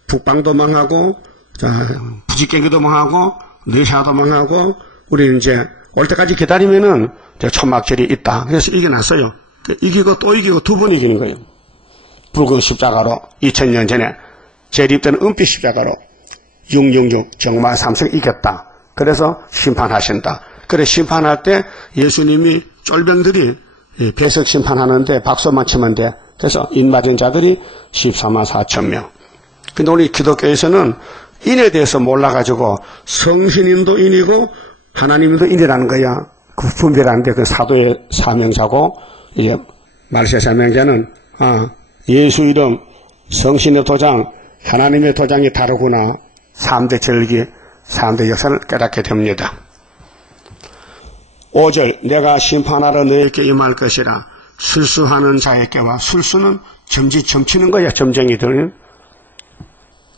북방도 망하고 부지깽기도 망하고 느샤도 망하고 우리는 이제 올 때까지 기다리면은 천막절이 있다. 그래서 이겨놨어요. 이기고 또 이기고 두 번 이기는 거예요. 붉은 십자가로 2000년 전에 재립되는 은빛 십자가로 666 정말 삼성 이겼다. 그래서 심판하신다. 그래 심판할 때 예수님이 쫄병들이 배석 심판하는데 박수만 치면 돼. 그래서 인맞은 자들이 14만 4천 명. 근데 우리 기독교에서는 인에 대해서 몰라가지고 성신님도 인이고 하나님도 인이라는 거야. 그 분별하는데 그 사도의 사명자고 이제 말세 사명자는 예수 이름 성신의 도장, 하나님의 도장이 다르구나. 3대 절기, 3대 역사를 깨닫게 됩니다. 5절, 내가 심판하러 너에게 임할 것이라. 술수하는 자에게와, 술수는 점치는 거야, 점쟁이들.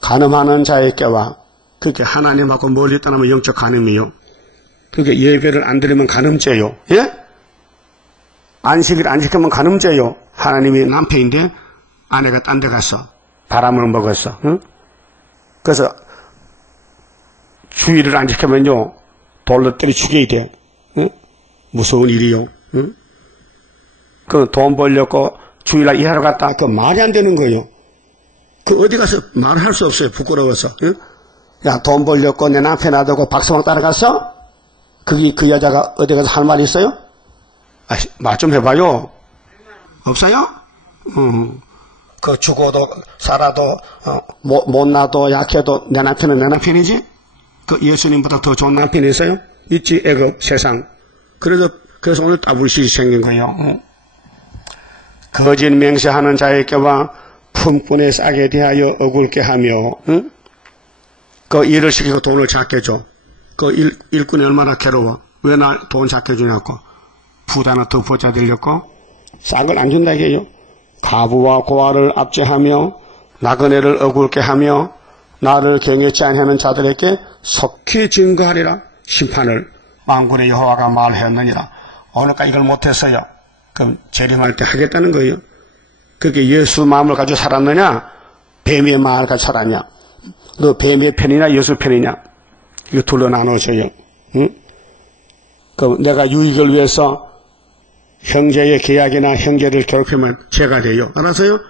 간음하는 자에게와, 그게 하나님하고 멀리 떠나면 영적 간음이요. 그게 예배를 안 드리면 간음죄요. 예? 안식일 안 지키면 간음죄요. 하나님이 남편인데 아내가 딴 데 가서 바람을 먹었어. 응? 그래서 주의를 안 지키면요 돌로 때려 죽여야 돼. 응? 무서운 일이요. 응? 그 돈 벌려고 주일날 일하러 갔다 그 말이 안 되는 거예요. 그 어디 가서 말할 수 없어요. 부끄러워서. 응? 야, 돈 벌려고 내 남편 놔두고 박서방 따라갔어? 그 여자가 어디 가서 할 말이 있어요? 말 좀 해봐요. 없어요? 그 죽어도 살아도 못나도 약해도 내 남편은 내 남편이지? 그 예수님보다 더 좋은 남편이 있어요? 있지. 애굽 세상. 그래서 오늘 따블시이 생긴 거예요. 거짓 맹세하는 자에게와 품꾼의 싹에 대하여 억울게 하며 그 일을 시키고 돈을 작게 줘. 그 일꾼이 얼마나 괴로워. 왜 날 돈 작게 주냐고. 부자는 더 부자 되려고 싹을 안 준다 이게요. 가부와 고아를 압제하며 나그네를 억울게 하며 나를 경외치 아니하는 자들에게 속히 증거하리라. 심판을 만군의 여호와가 말하였느니라. 오늘까지 이걸 못했어요. 그럼 재림할 때 하겠다는 거예요. 그게 예수 마음을 가지고 살았느냐 뱀의 마음을 가지고 살았냐. 너 뱀의 편이냐 예수 편이냐. 이거 둘로 나눠져요. 응? 그럼 내가 유익을 위해서 형제의 계약이나 형제를 괴롭히면 죄가 돼요. 알았어요?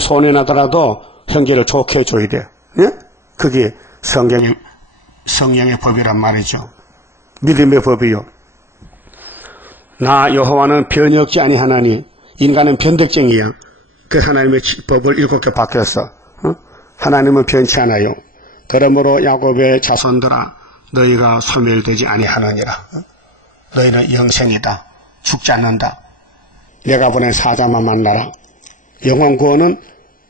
손해나더라도 형제를 좋게 해줘야 돼요. 예? 그게 성령의 법이란 말이죠. 믿음의 법이요. 나 여호와는 변혁지 아니하나니 인간은 변덕쟁이야. 그 하나님의 법을 7개 바뀌었어. 하나님은 변치 않아요. 그러므로 야곱의 자손들아 너희가 소멸되지 아니하느니라. 너희는 영생이다. 죽지 않는다. 내가 보낸 사자만 만나라. 영혼 구원은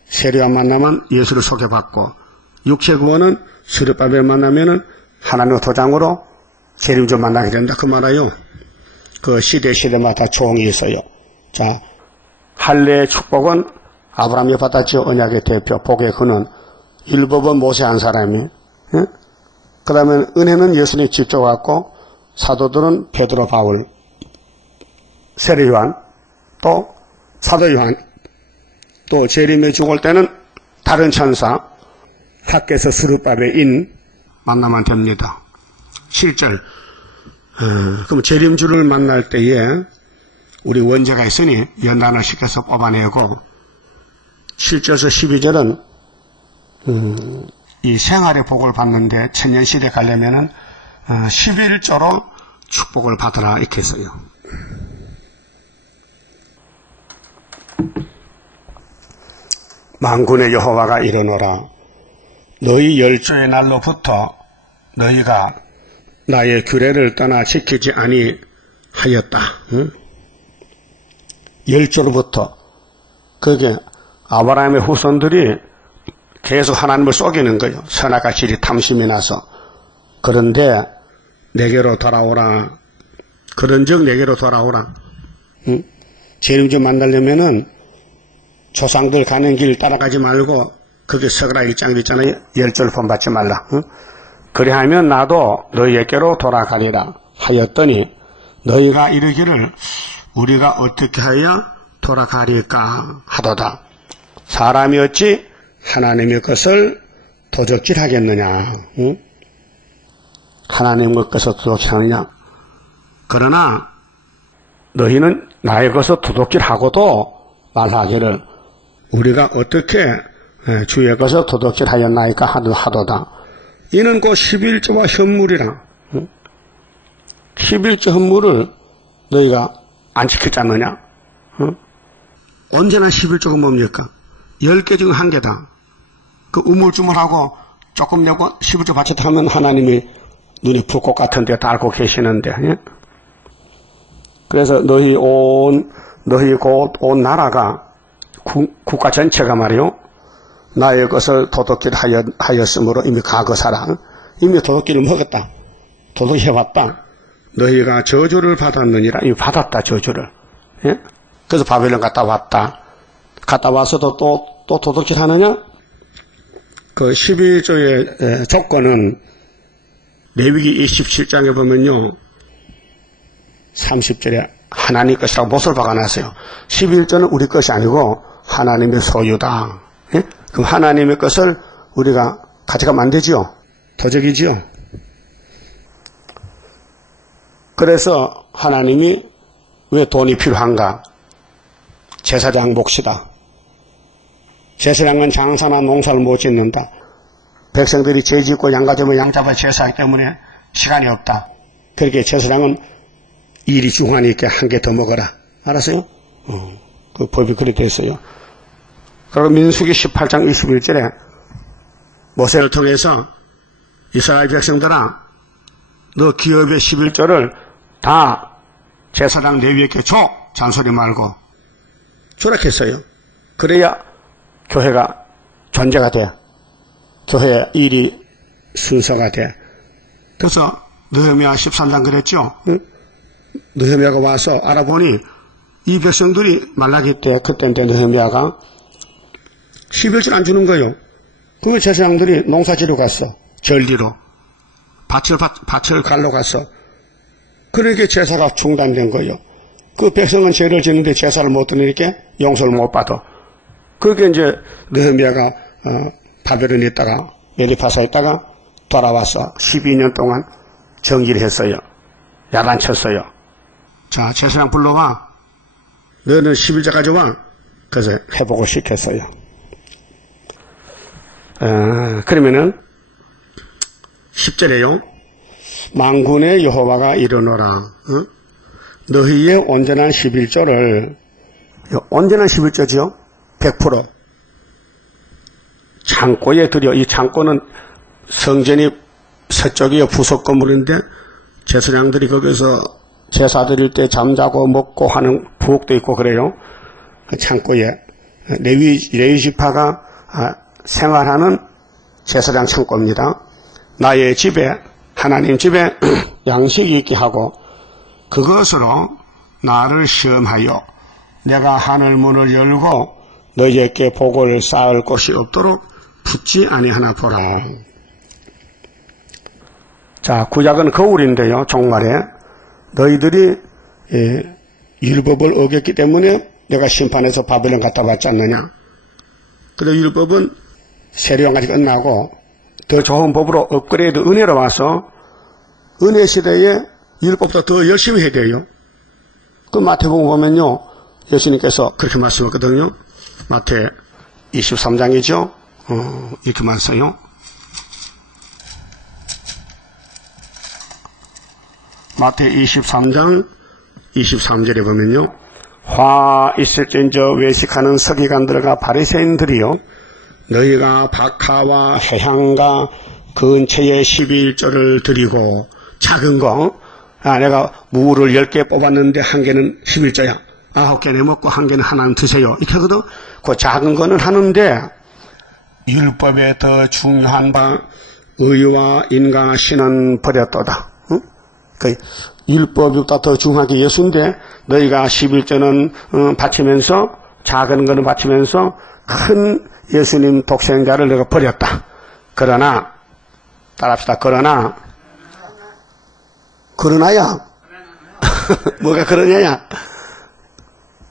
세례와 만나면 예수를 소개받고 육체 구원은 수르바벨 만나면은 하나님의 도장으로 재림주 만나게 된다. 그 말이에요. 그 시대마다 종이 있어요. 자, 할례의 축복은 아브라함이 받았죠. 언약의 대표 복의 근원. 율법은 모세 한 사람이. 예? 그 다음에 은혜는 예수님이 직접 왔고 사도들은 베드로 바울 세례 요한, 또 사도 요한, 또 재림에 죽을 때는 다른 천사, 학계에서 수르바벨 인 만나면 됩니다. 7절. 그럼 재림주를 만날 때에 우리 원죄가 있으니 연단을 시켜서 뽑아내고 7절에서 12절은 이 생활의 복을 받는데 천년시대 가려면은 11조로 축복을 받으라 이렇게 했어요. 만군의 여호와가 이르노라. 너희 열조의 날로부터 너희가 나의 규례를 떠나 지키지 아니하였다. 응? 열조로부터 그게 아브라함의 후손들이 계속 하나님을 속이는 거예요. 선악과 질이 탐심이 나서. 그런데 내게로 돌아오라. 그런즉 내게로 돌아오라. 응? 재림주 만나려면은 조상들 가는 길 따라가지 말고 거기 서그라 1장도 있잖아요. 열절 본받지 말라. 응? 그리하면 나도 너희에게로 돌아가리라 하였더니 너희가 이르기를 우리가 어떻게 하여 돌아가릴까 하도다. 사람이 어찌 하나님의 것을 도적질하겠느냐. 응? 하나님의 것을 도적질하느냐. 그러나 너희는 나의 것을 도둑질하고도 말하기를 우리가 어떻게 주의 것을 도둑질하였나이까 하도다. 이는 곧 11조와 현물이라. 11조 현물을 너희가 안 지키지 않느냐. 언제나 11조가 뭡니까? 10개 중 1개다. 그 우물쭈물하고 조금 내고 11조 바쳤다 하면 하나님이 눈이 불꽃 같은데 다 알고 계시는데. 예? 그래서 너희 온 나라가 국가 전체가 말이요. 나의 것을 도둑질 하였으므로 이미 과거사랑 이미 도둑질을 먹었다. 도둑해왔다. 너희가 저주를 받았느니라. 이미 받았다 저주를. 예? 그래서 바벨론 갔다 왔다. 갔다 와서도 또 도둑질 하느냐? 그 11조의 조건은 레위기 27장에 보면요. 30절에 하나님 것이라고 못을 박아놨어요. 11조는 우리 것이 아니고 하나님의 소유다. 예? 그럼 하나님의 것을 우리가 가져가면 안 되지요? 도적이지요? 그래서 하나님이 왜 돈이 필요한가? 제사장 몫이다. 제사장은 장사나 농사를 못 짓는다. 백성들이 죄 짓고 양 잡아 제사하기 때문에 시간이 없다. 그렇게 제사장은 일이 중하니까 한 개 더 먹어라. 알았어요? 그 법이 그렇게 됐어요. 그리고 민수기 18장 21절에 모세를 통해서 이스라엘 백성들아 너 기업의 11조를 다 제사장 레위에게 줘. 잔소리 말고. 주라 했어요. 그래야 교회가 존재가 돼. 교회의 일이 순서가 돼. 그래서 느헤미야 13장 그랬죠. 응? 느헤미야가 와서 알아보니 이 백성들이 말라기 때 그때인데 느헤미야가 11절 안 주는 거예요. 그 제사장들이 농사지러 갔어. 절리로. 밭을 갈러 갔어. 그러니까 제사가 중단된 거예요. 그 백성은 죄를 짓는데 제사를 못 드리니까 용서를 못 받아. 그렇게 이제 느헤미야가 바벨론에 있다가 멜리파사에 있다가 돌아와서 12년 동안 정의를 했어요. 야단쳤어요. 자, 제사장 불러와. 너는 11조 가져와. 그래서 회복을 시켰어요. 그러면은 10절에요. 만군의 여호와가 이르노라. 너희의 온전한 11조를 온전한 11조지요. 100% 창고에 들여. 이 창고는 성전이 서쪽이요 부속 건물인데 제사장들이 거기서 제사 드릴 때 잠자고 먹고 하는 부엌도 있고 그래요. 그 창고에 레위 지파가 생활하는 제사장 창고입니다. 나의 집에 하나님 집에 양식이 있게 하고 그것으로 나를 시험하여 내가 하늘 문을 열고 너희에게 복을 쌓을 곳이 없도록 붙지 아니하나 보라. 자, 구약은 거울인데요. 종말에 너희들이 율법을 어겼기 때문에 내가 심판해서 바벨론 갔다 왔지 않느냐. 근데 율법은 세례요한까지 끝나고 더 좋은 법으로 업그레이드 은혜로 와서 은혜 시대에 율법보다 더 열심히 해야 돼요. 그 마태복음 보면요. 예수님께서 그렇게 말씀하거든요. 마태 23장이죠. 이렇게만 써요. 마태 23장 23절에 보면요. 화 있을진저 외식하는 서기관들과 바리새인들이요. 너희가 박하와 해향과 근처의 11조를 드리고 작은 거 내가 무를 10개 뽑았는데 한 개는 11조야. 9개 내먹고 한 개는 하나는 드세요. 이렇게 하거든. 그 작은 거는 하는데 율법에 더 중요한 바 의와 인과신은 버렸도다. 응? 그 율법보다 더 중요한 게 예수인데 너희가 11조는 바치면서 작은 거는 바치면서 큰 예수님 독생자를 내가 버렸다. 그러나 따라합시다. 그러나야 뭐가 그러냐야.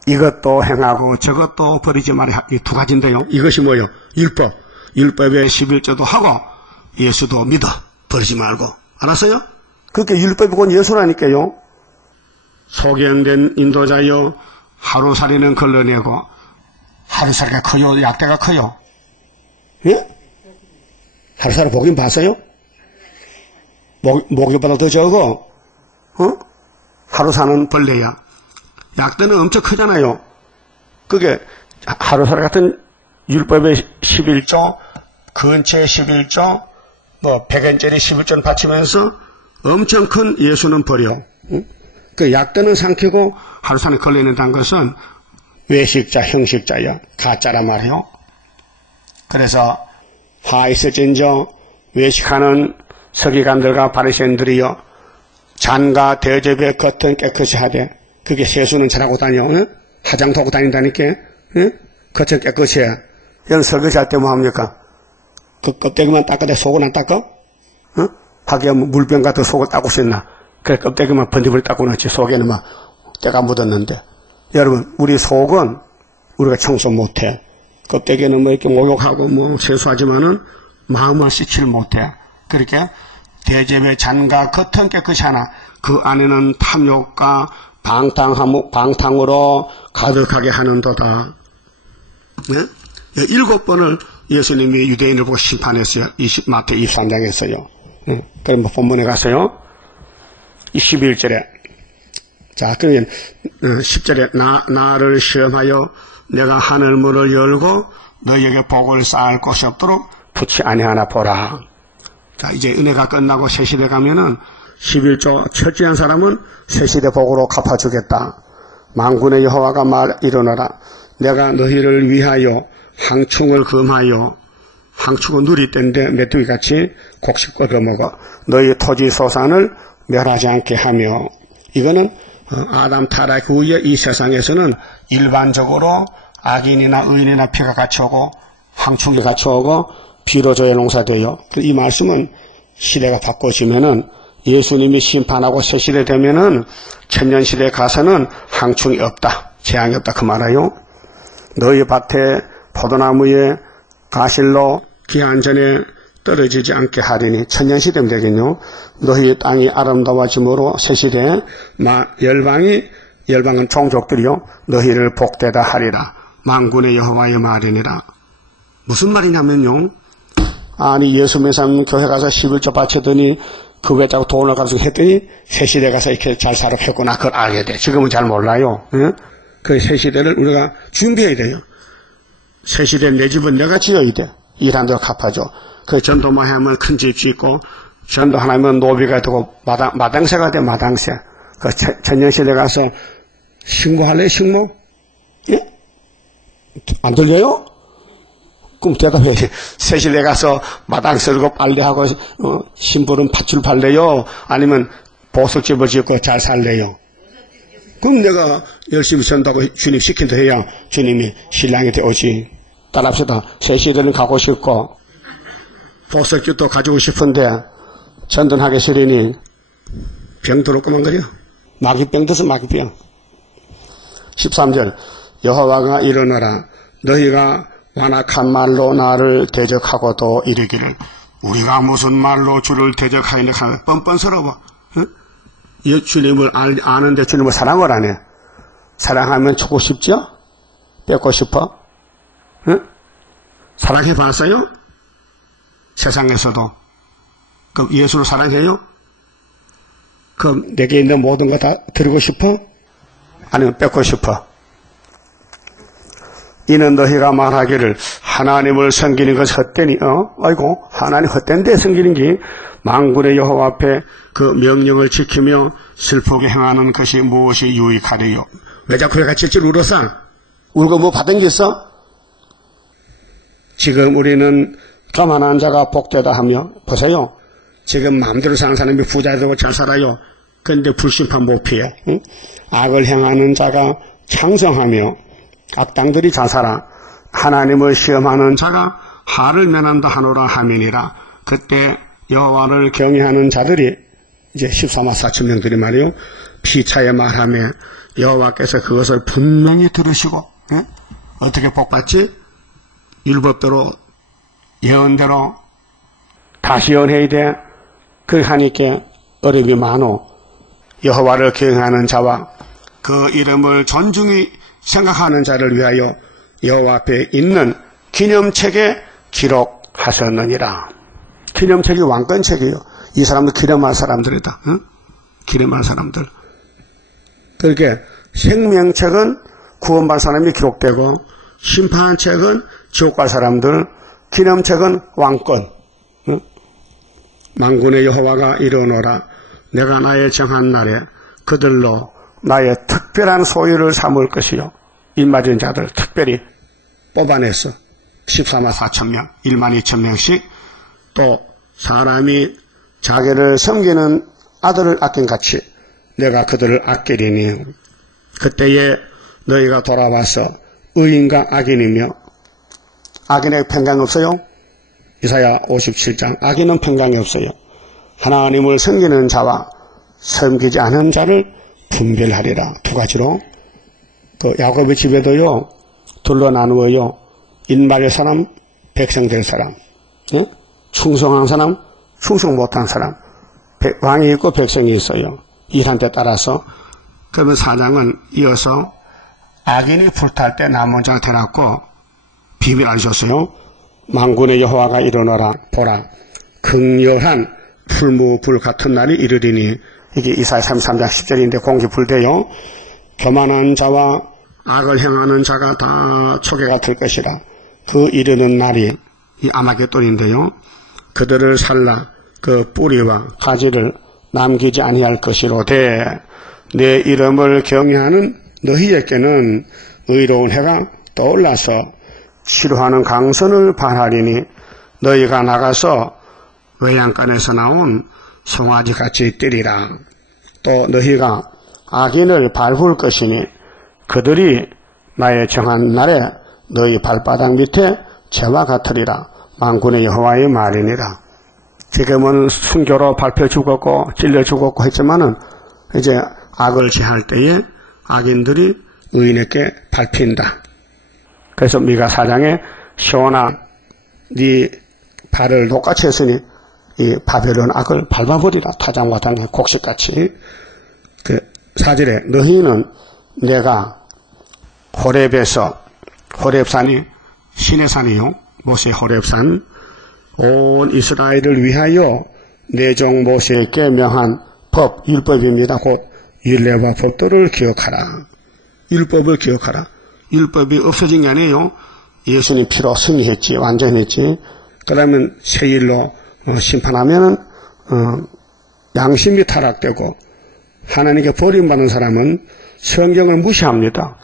이것도 행하고 저것도 버리지 말아야. 이 두 가지인데요. 이것이 뭐요? 율법. 율법의 11조도 하고 예수도 믿어. 버리지 말고. 알았어요? 그렇게 율법이 곧 예수라니까요. 소경된 인도자여 하루살이는 걸러내고. 하루살이가 커요? 약대가 커요? 예? 하루살이 보긴 봤어요? 목욕보다 더 적어? 하루 사는 벌레야. 약대는 엄청 크잖아요. 그게 하루살이 같은 율법의 11조, 근처의 11조, 뭐 100엔짜리 11조는 바치면서 엄청 큰 예수는 버려. 그 약대는 삼키고 하루살이 걸려있는다는 것은 외식자, 형식자야. 가짜란 말이요. 그래서 하 있을진저 외식하는 서기관들과 바리새인들이여 잔과 대접의 겉은 깨끗이 하되 그게 세수는 잘하고 다녀. 응? 화장도 하고 다닌다니까. 응? 겉은 깨끗이 해. 여러분 설거지할 때 뭐 합니까? 그 껍데기만 닦아대 속은 안 닦아? 응? 하기야 뭐 물병 같은 속을 닦고 싶나? 그래 껍데기만 번디불 닦고 넣지 속에는 막 때가 묻었는데. 여러분 우리 속은 우리가 청소 못해. 껍데기는 뭐 이렇게 목욕하고 뭐 세수하지만은 마음을 씻지를 못해. 그렇게 대접의 잔과 겉은 깨끗이 하나 그 안에는 탐욕과 방탕으로 가득하게 하는도다. 네? 7번을 예수님이 유대인을 보고 심판했어요. 마태 23장에서요. 네? 그럼 뭐 본문에 가서요. 11절에 자 그러면 10절에 나를 시험하여 내가 하늘문을 열고 너희에게 복을 쌓을 곳이 없도록 붙이 아니하나 보라. 자 이제 은혜가 끝나고 새시대 가면은 11조 첫째 한 사람은 새시대 복으로 갚아주겠다. 만군의 여호와가 일어나라. 내가 너희를 위하여 항충을 금하여 항충은 누리 때인데 메뚜기같이 곡식 걷어먹어 너희 토지 소산을 멸하지 않게 하며 이거는 아담 타락 후에 이 세상에서는 일반적으로 악인이나 의인이나 피가 같이 오고 항충이 같이 오고 비로조의 농사되어 이 말씀은 시대가 바꿔지면은 예수님이 심판하고 새시대 되면은 천년시대에 가서는 항충이 없다. 재앙이 없다. 그 말이에요. 너희 밭에 포도나무에 가실로 기한 전에 떨어지지 않게 하리니 천년시대면 되겠요. 너희 땅이 아름다워짐으로 새시대에 열방은 종족들이요 너희를 복되다 하리라. 만군의 여호와의 말이니라. 무슨 말이냐면요. 아니 예수 믿는 사람 교회 가서 11조 바치더니 그 왜 자꾸 돈을 가지고 했더니 새시대 가서 이렇게 잘 살아했구나. 그걸 알게 돼. 지금은 잘 몰라요. 응? 그 새시대를 우리가 준비해야 돼요. 새시대 내 집은 내가 지어야 돼. 일한 대로 갚아줘. 그 전도만 하면 큰 집 짓고 전도 하나면 노비가 되고 마당새가 돼. 마당새. 그 천년시대 가서 식모할래? 식모? 예? 안 들려요? 그럼 대답해야지. 새시대 가서 마당 쓸고 빨래하고 신부름 팥줄 팔래요? 아니면 보석집을 짓고 잘 살래요? 그럼 내가 열심히 전도하고 주님 시킨다 해야 주님이 신랑이 되오지. 따라합시다. 새시대는 가고 싶고 보석집도 가지고 싶은데 전도하기 싫으니 병 들었구만 그려. 마귀병 들어서 마귀병. 13절 여호와가 일어나라. 너희가 완악한 말로 나를 대적하고도 이르기를 우리가 무슨 말로 주를 대적하였나. 뻔뻔스러워. 응? 주님을 아는데 주님을 사랑을 안 해. 사랑하면 주고 싶죠? 뺏고 싶어? 응? 사랑해 봤어요? 세상에서도. 그럼 예수를 사랑해요? 그럼 내게 있는 모든 거 다 드리고 싶어? 아니면 뺏고 싶어? 이는 너희가 말하기를 하나님을 섬기는 것이 헛되니 아이고 하나님 헛된 데 섬기는 게 만군의 여호와 앞에 그 명령을 지키며 슬프게 행하는 것이 무엇이 유익하리요. 왜 자꾸 내가 찔찔 울었어? 울고 뭐 받은 게 있어? 지금 우리는 가만한 자가 복되다 하며 보세요. 지금 마음대로 사는 사람이 부자 되고 잘 살아요. 그런데 불심판 못 피해. 응? 악을 행하는 자가 창성하며 악당들이 잘 살아. 하나님을 시험하는 자가 하를 면한다 하노라 하미니라. 그때 여호와를 경외하는 자들이 이제 14만 4천 명들이 말이요. 피차에 말하며 여호와께서 그것을 분명히 들으시고 어떻게 복받지? 율법대로 예언대로 다시 예언해야 돼. 그렇게 하니까 어려움이 많어. 여호와를 경외하는 자와 그 이름을 존중히 생각하는 자를 위하여 여호와 앞에 있는 기념책에 기록하셨느니라. 기념책이 왕권책이에요. 이 사람들 기념할 사람들이다. 응? 기념할 사람들. 그렇게 생명책은 구원받은 사람이 기록되고 심판책은 지옥 갈 사람들, 기념책은 왕권. 응? 만군의 여호와가 이르노라. 내가 나의 정한 날에 그들로 나의 특별한 소유를 삼을 것이요. 입맞은 자들 특별히 뽑아냈어. 14만 4천 명, 1만 2천 명씩 또 사람이 자기를 섬기는 아들을 아낀같이 내가 그들을 아끼리니 그때에 너희가 돌아와서 의인과 악인이며 악인에게 평강이 없어요? 이사야 57장 악인은 평강이 없어요. 하나님을 섬기는 자와 섬기지 않은 자를 분별하리라. 두 가지로 그 야곱의 집에도요 둘로 나누어요. 인말의 사람, 백성 될 사람, 예? 충성한 사람, 충성 못한 사람, 왕이 있고 백성이 있어요. 일한 데 따라서. 그러면 4장은 이어서 악인이 불탈 때 나무장 대놨고 비밀 알려줬어요. 만군의 여호와가 일어나라 보라 극렬한 풀무불 같은 날이 이르리니 이게 이사야 33장 10절인데 공기불대요. 교만한 자와 악을 행하는 자가 다 초계가 될 것이라. 그 이르는 날이 이 아마겟돈인데요. 그들을 살라 그 뿌리와 가지를 남기지 아니할 것이로되 내 이름을 경외하는 너희에게는 의로운 해가 떠올라서 치료하는 강선을 발하리니 너희가 나가서 외양간에서 나온 송아지같이 뛰리라. 또 너희가 악인을 밟을 것이니 그들이 나의 정한 날에 너희 발바닥 밑에 재와 같으리라. 만군의 여호와의 말이니라. 지금은 순교로 밟혀 죽었고 찔려 죽었고 했지만은 이제 악을 제할 때에 악인들이 의인에게 밟힌다. 그래서 미가 4장에 시온아 네 발을 똑같이 했으니 이 바벨론 악을 밟아버리라. 타장마당의 곡식같이. 그 4절에 너희는 내가 호렙에서 호렙산이 신의 산이요 모세 호렙산 온 이스라엘을 위하여 내 종 모세에게 명한 법 율법입니다. 곧 율례와 법도를 기억하라. 율법을 기억하라. 율법이 없어진 게 아니에요. 예수님 피로 승리했지 완전했지. 그러면 세일로 심판하면은 양심이 타락되고 하나님께 버림받는 사람은 성경을 무시합니다.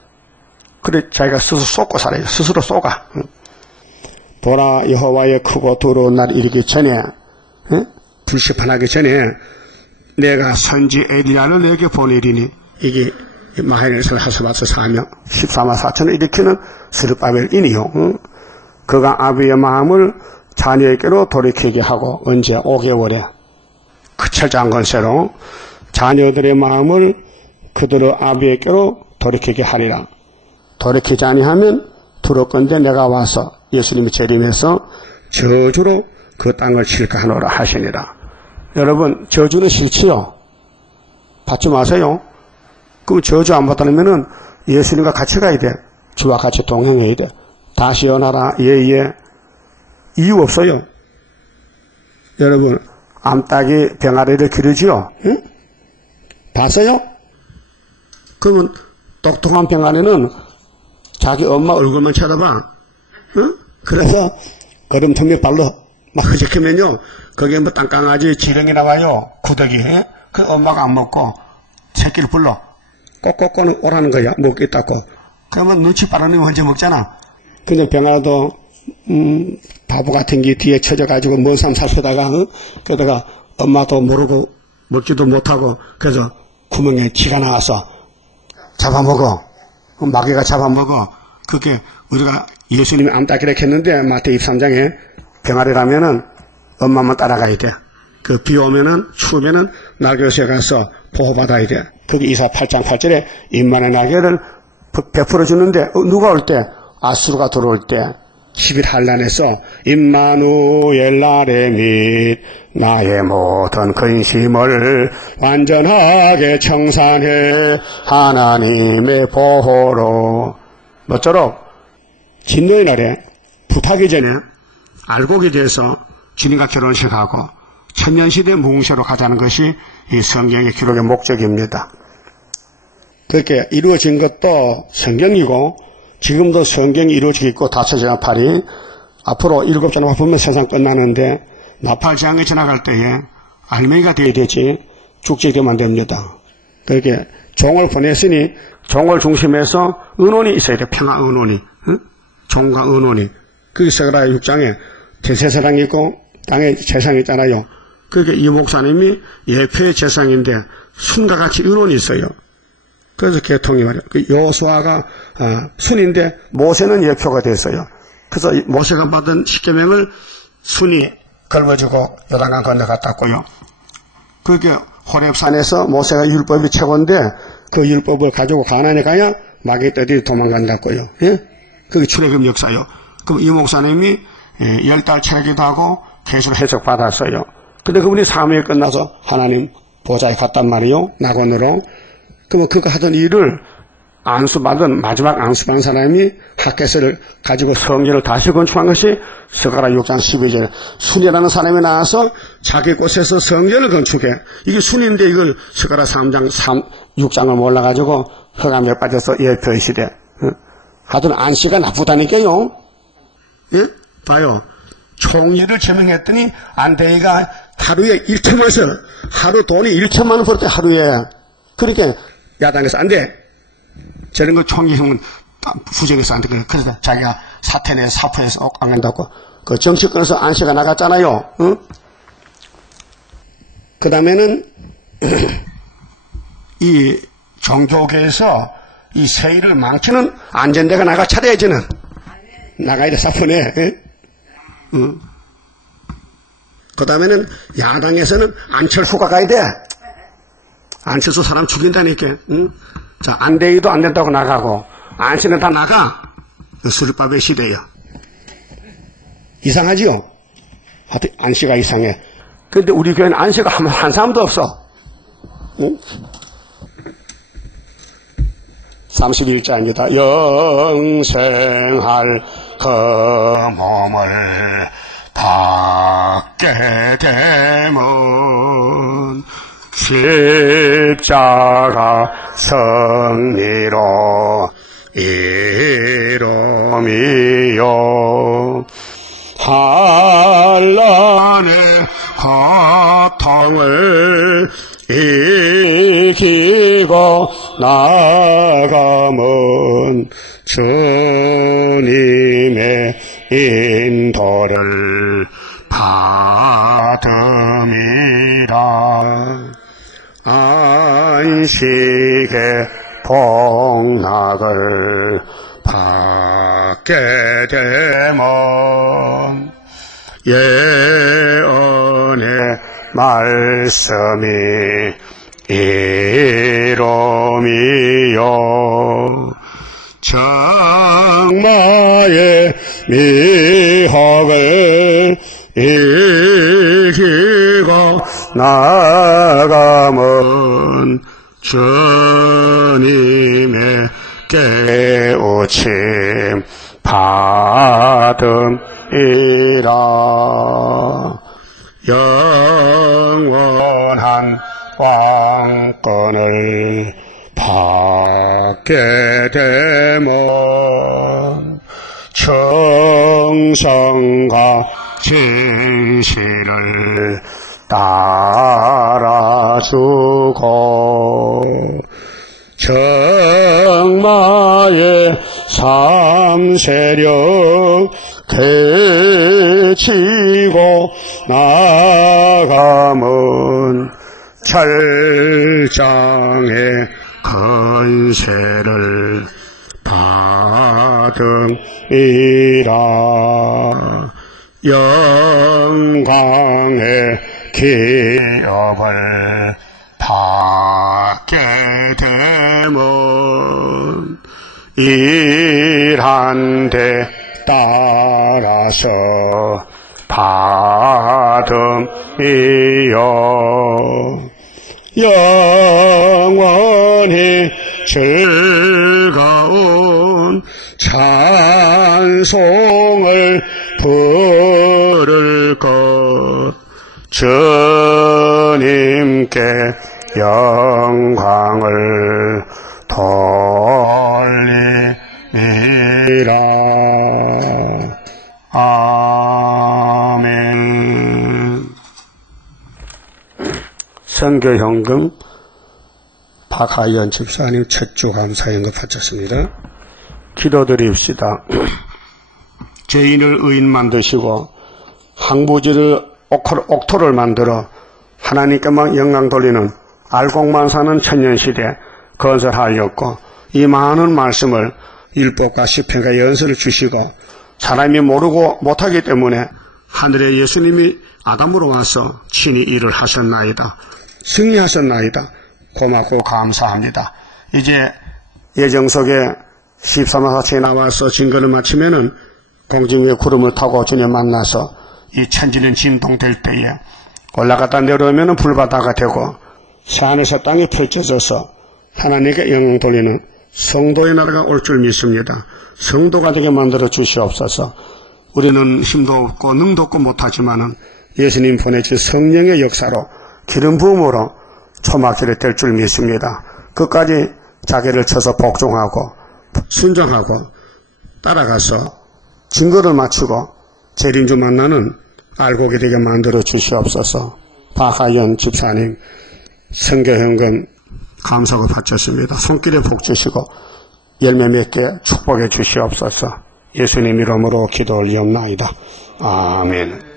그래 자기가 스스로 쏟고 살아요. 스스로 쏟아. 보라 여호와의 크고 더러운 날 이르기 전에 불시판하기 전에 내가 선지 엘리야를 내게 보내리니 이게 마하일에서 하스바스 4명 14만 4천을 일으키는 스룹바벨인이요. 그가 아비의 마음을 자녀에게로 돌이키게 하고 언제 5개월에 그 철저한 건세로 자녀들의 마음을 그들의 아비에게로 돌이키게 하리라. 돌이키지 아니하면 두렵건대 내가 와서 예수님이 재림해서 저주로 그 땅을 칠까 하노라 하시니라. 여러분 저주는 싫지요? 받지 마세요. 그럼 저주 안 받으려면은 예수님과 같이 가야 돼. 주와 같이 동행해야 돼. 다시 연하라. 예예. 이유 없어요. 여러분 암탉이 병아리를 기르지요? 응? 봤어요? 그러면 똑똑한 병아리는 자기 엄마 얼굴만 쳐다봐. 응? 그래서 거름통에 발로 막 흐적히면요 거기에 뭐 땅강아지 지렁이 나와요. 구더기. 그 엄마가 안 먹고 새끼를 불러 꼭꼭꼬는 오라는 거야. 먹겠다고. 그러면 눈치 빠르면 혼자 먹잖아. 근데 병아리도 바보 같은 게 뒤에 쳐져가지고 먼 삶 살펴다가 그러다가 엄마도 모르고 먹지도 못하고 그래서 구멍에 쥐가 나와서 잡아먹어. 마귀가 잡아먹어. 그게 우리가 예수님이 암탉이라 했는데 마태 23장에 병아리라면은 엄마만 따라가야 돼. 그 비 오면은 추우면은 날개옷에 가서 보호받아야 돼. 그게 이사 8장 8절에 임만의 날개를 베풀어 주는데 누가 올 때? 아수르가 들어올 때 10일 한란에서 임마누엘 나레 및 나의 모든 근심을 완전하게 청산해 하나님의 보호로 모쪼록 진노의 날에 부탁이 전에 알곡이 돼서 주님과 결혼식하고 천년시대 무궁시로 가자는 것이 이 성경의 기록의 목적입니다. 그렇게 이루어진 것도 성경이고 지금도 성경이 이루어지고 있고 다처제가 팔이 앞으로 7자 보면 세상 끝나는데 나팔장에 지나갈 때에 알맹이가 되어야 되지 죽지되면 안 됩니다. 그렇게 종을 보냈으니 종을 중심해서 의논이 있어야 돼. 평화 의논이. 응? 종과 의논이. 그 세가라 6장에 대제사장이 있고 땅에 제상이 있잖아요. 그게 이 목사님이 예표의 제상인데 순과 같이 의론이 있어요. 그래서 계통이 말이에요. 그 여호수아가 순인데 모세는 예표가 됐어요. 그래서 모세가 받은 십계명을 순이 걸어주고 요단강 건너갔다고요. 그게 호렙산에서 모세가 율법이 최고인데 그 율법을 가지고 가나안에 가야 마귀 떼들이 도망간다고요. 예? 그게 출애굽 역사요. 그럼 이 목사님이 10달 철기도 하고 계속 해석받았어요. 근데 그분이 사무엘 끝나서 하나님 보좌에 갔단 말이요. 낙원으로. 그러면 그거 하던 일을 안수받은 마지막 안수받은 사람이 핫게스를 가지고 성전을 다시 건축한 것이 스가랴 6장 12절 순이라는 사람이 나와서 자기 곳에서 성전을 건축해. 이게 순인데 이걸 스가랴 3장 6장을 몰라가지고 흑암에 빠져서 예표의 시대. 하여튼 안씨가 나쁘다니까요. 예? 봐요. 총리를 제명했더니 안대희가 하루에 1천만 원, 하루 돈이 1천만 원 벌었대, 하루에. 그러니까 야당에서 안 돼. 저런 거 총리형은 부정해서 안 돼. 그래서 자기가 사퇴내서 사포해서 안 간다고. 그 정치권에서 안씨가 나갔잖아요. 응? 그 다음에는 이 종교계에서 이 세일을 망치는 안전대가 나가 차려야지는. 나가야 돼, 사포내. 응? 그 다음에는 야당에서는 안철수가 가야 돼. 안철수 사람 죽인다니까. 응? 자, 안대희도 안 된다고 나가고 안씨는 다 나가. 수리밥의 시대야. 이상하지요? 하여튼 안씨가 이상해. 근데 우리 교회는 안씨가 한 사람도 없어. 응? 31자입니다. 영생할 그 몸을 받게 되면 십자가 승리로 이름이요 한란의 고통을 이기고 나가면 주님의 인도를 받음이라. 안식의 복락을 받게 되면 예언의 말씀이 이름이요 장마의 미혹을 이기고 나가면 주님의 깨우침 받음이라. 영원한 왕권을 받게 되면 정성과 진실을 따라주고 정마의 삼세력 개치고 나가면 철장의 건세를 받음이라. 영광의 기업을 받게 되면 일한 데 따라서 받음이요 영원히 즐거운 찬송을 부를 것 주님께 영광을 돌리리라. 아멘. 선교현금 박하연 집사님 첫 주 감사연금 바쳤습니다. 기도드립시다. 죄인을 의인 만드시고 항부지를 옥토를 만들어 하나님께만 영광 돌리는 알곡만 사는 천년시대 건설하였고 이 많은 말씀을 율법과 시편과 연설을 주시고 사람이 모르고 못하기 때문에 하늘의 예수님이 아담으로 와서 친히 일을 하셨나이다. 승리하셨나이다. 고맙고 감사합니다. 이제 예정석에 13화사체에 나와서 증거를 마치면은 공중 위에 구름을 타고 주님 만나서 이 천지는 진동될 때에 올라갔다 내려오면은 불바다가 되고 산에서 땅이 펼쳐져서 하나님께 영광 돌리는 성도의 나라가 올 줄 믿습니다. 성도가 되게 만들어 주시옵소서. 우리는 힘도 없고 능도 없고 못하지만은 예수님 보내신 성령의 역사로 기름 부음으로 초막절이 될 줄 믿습니다. 끝까지 자기를 쳐서 복종하고 순종하고 따라가서 증거를 마치고 재림주 만나는 알곡이 되게 만들어 주시옵소서. 박하연 집사님 선교현금 감사가 바쳤습니다. 손길에 복 주시고 열매 맺게 축복해 주시옵소서. 예수님 이름으로 기도 올리옵나이다. 아멘.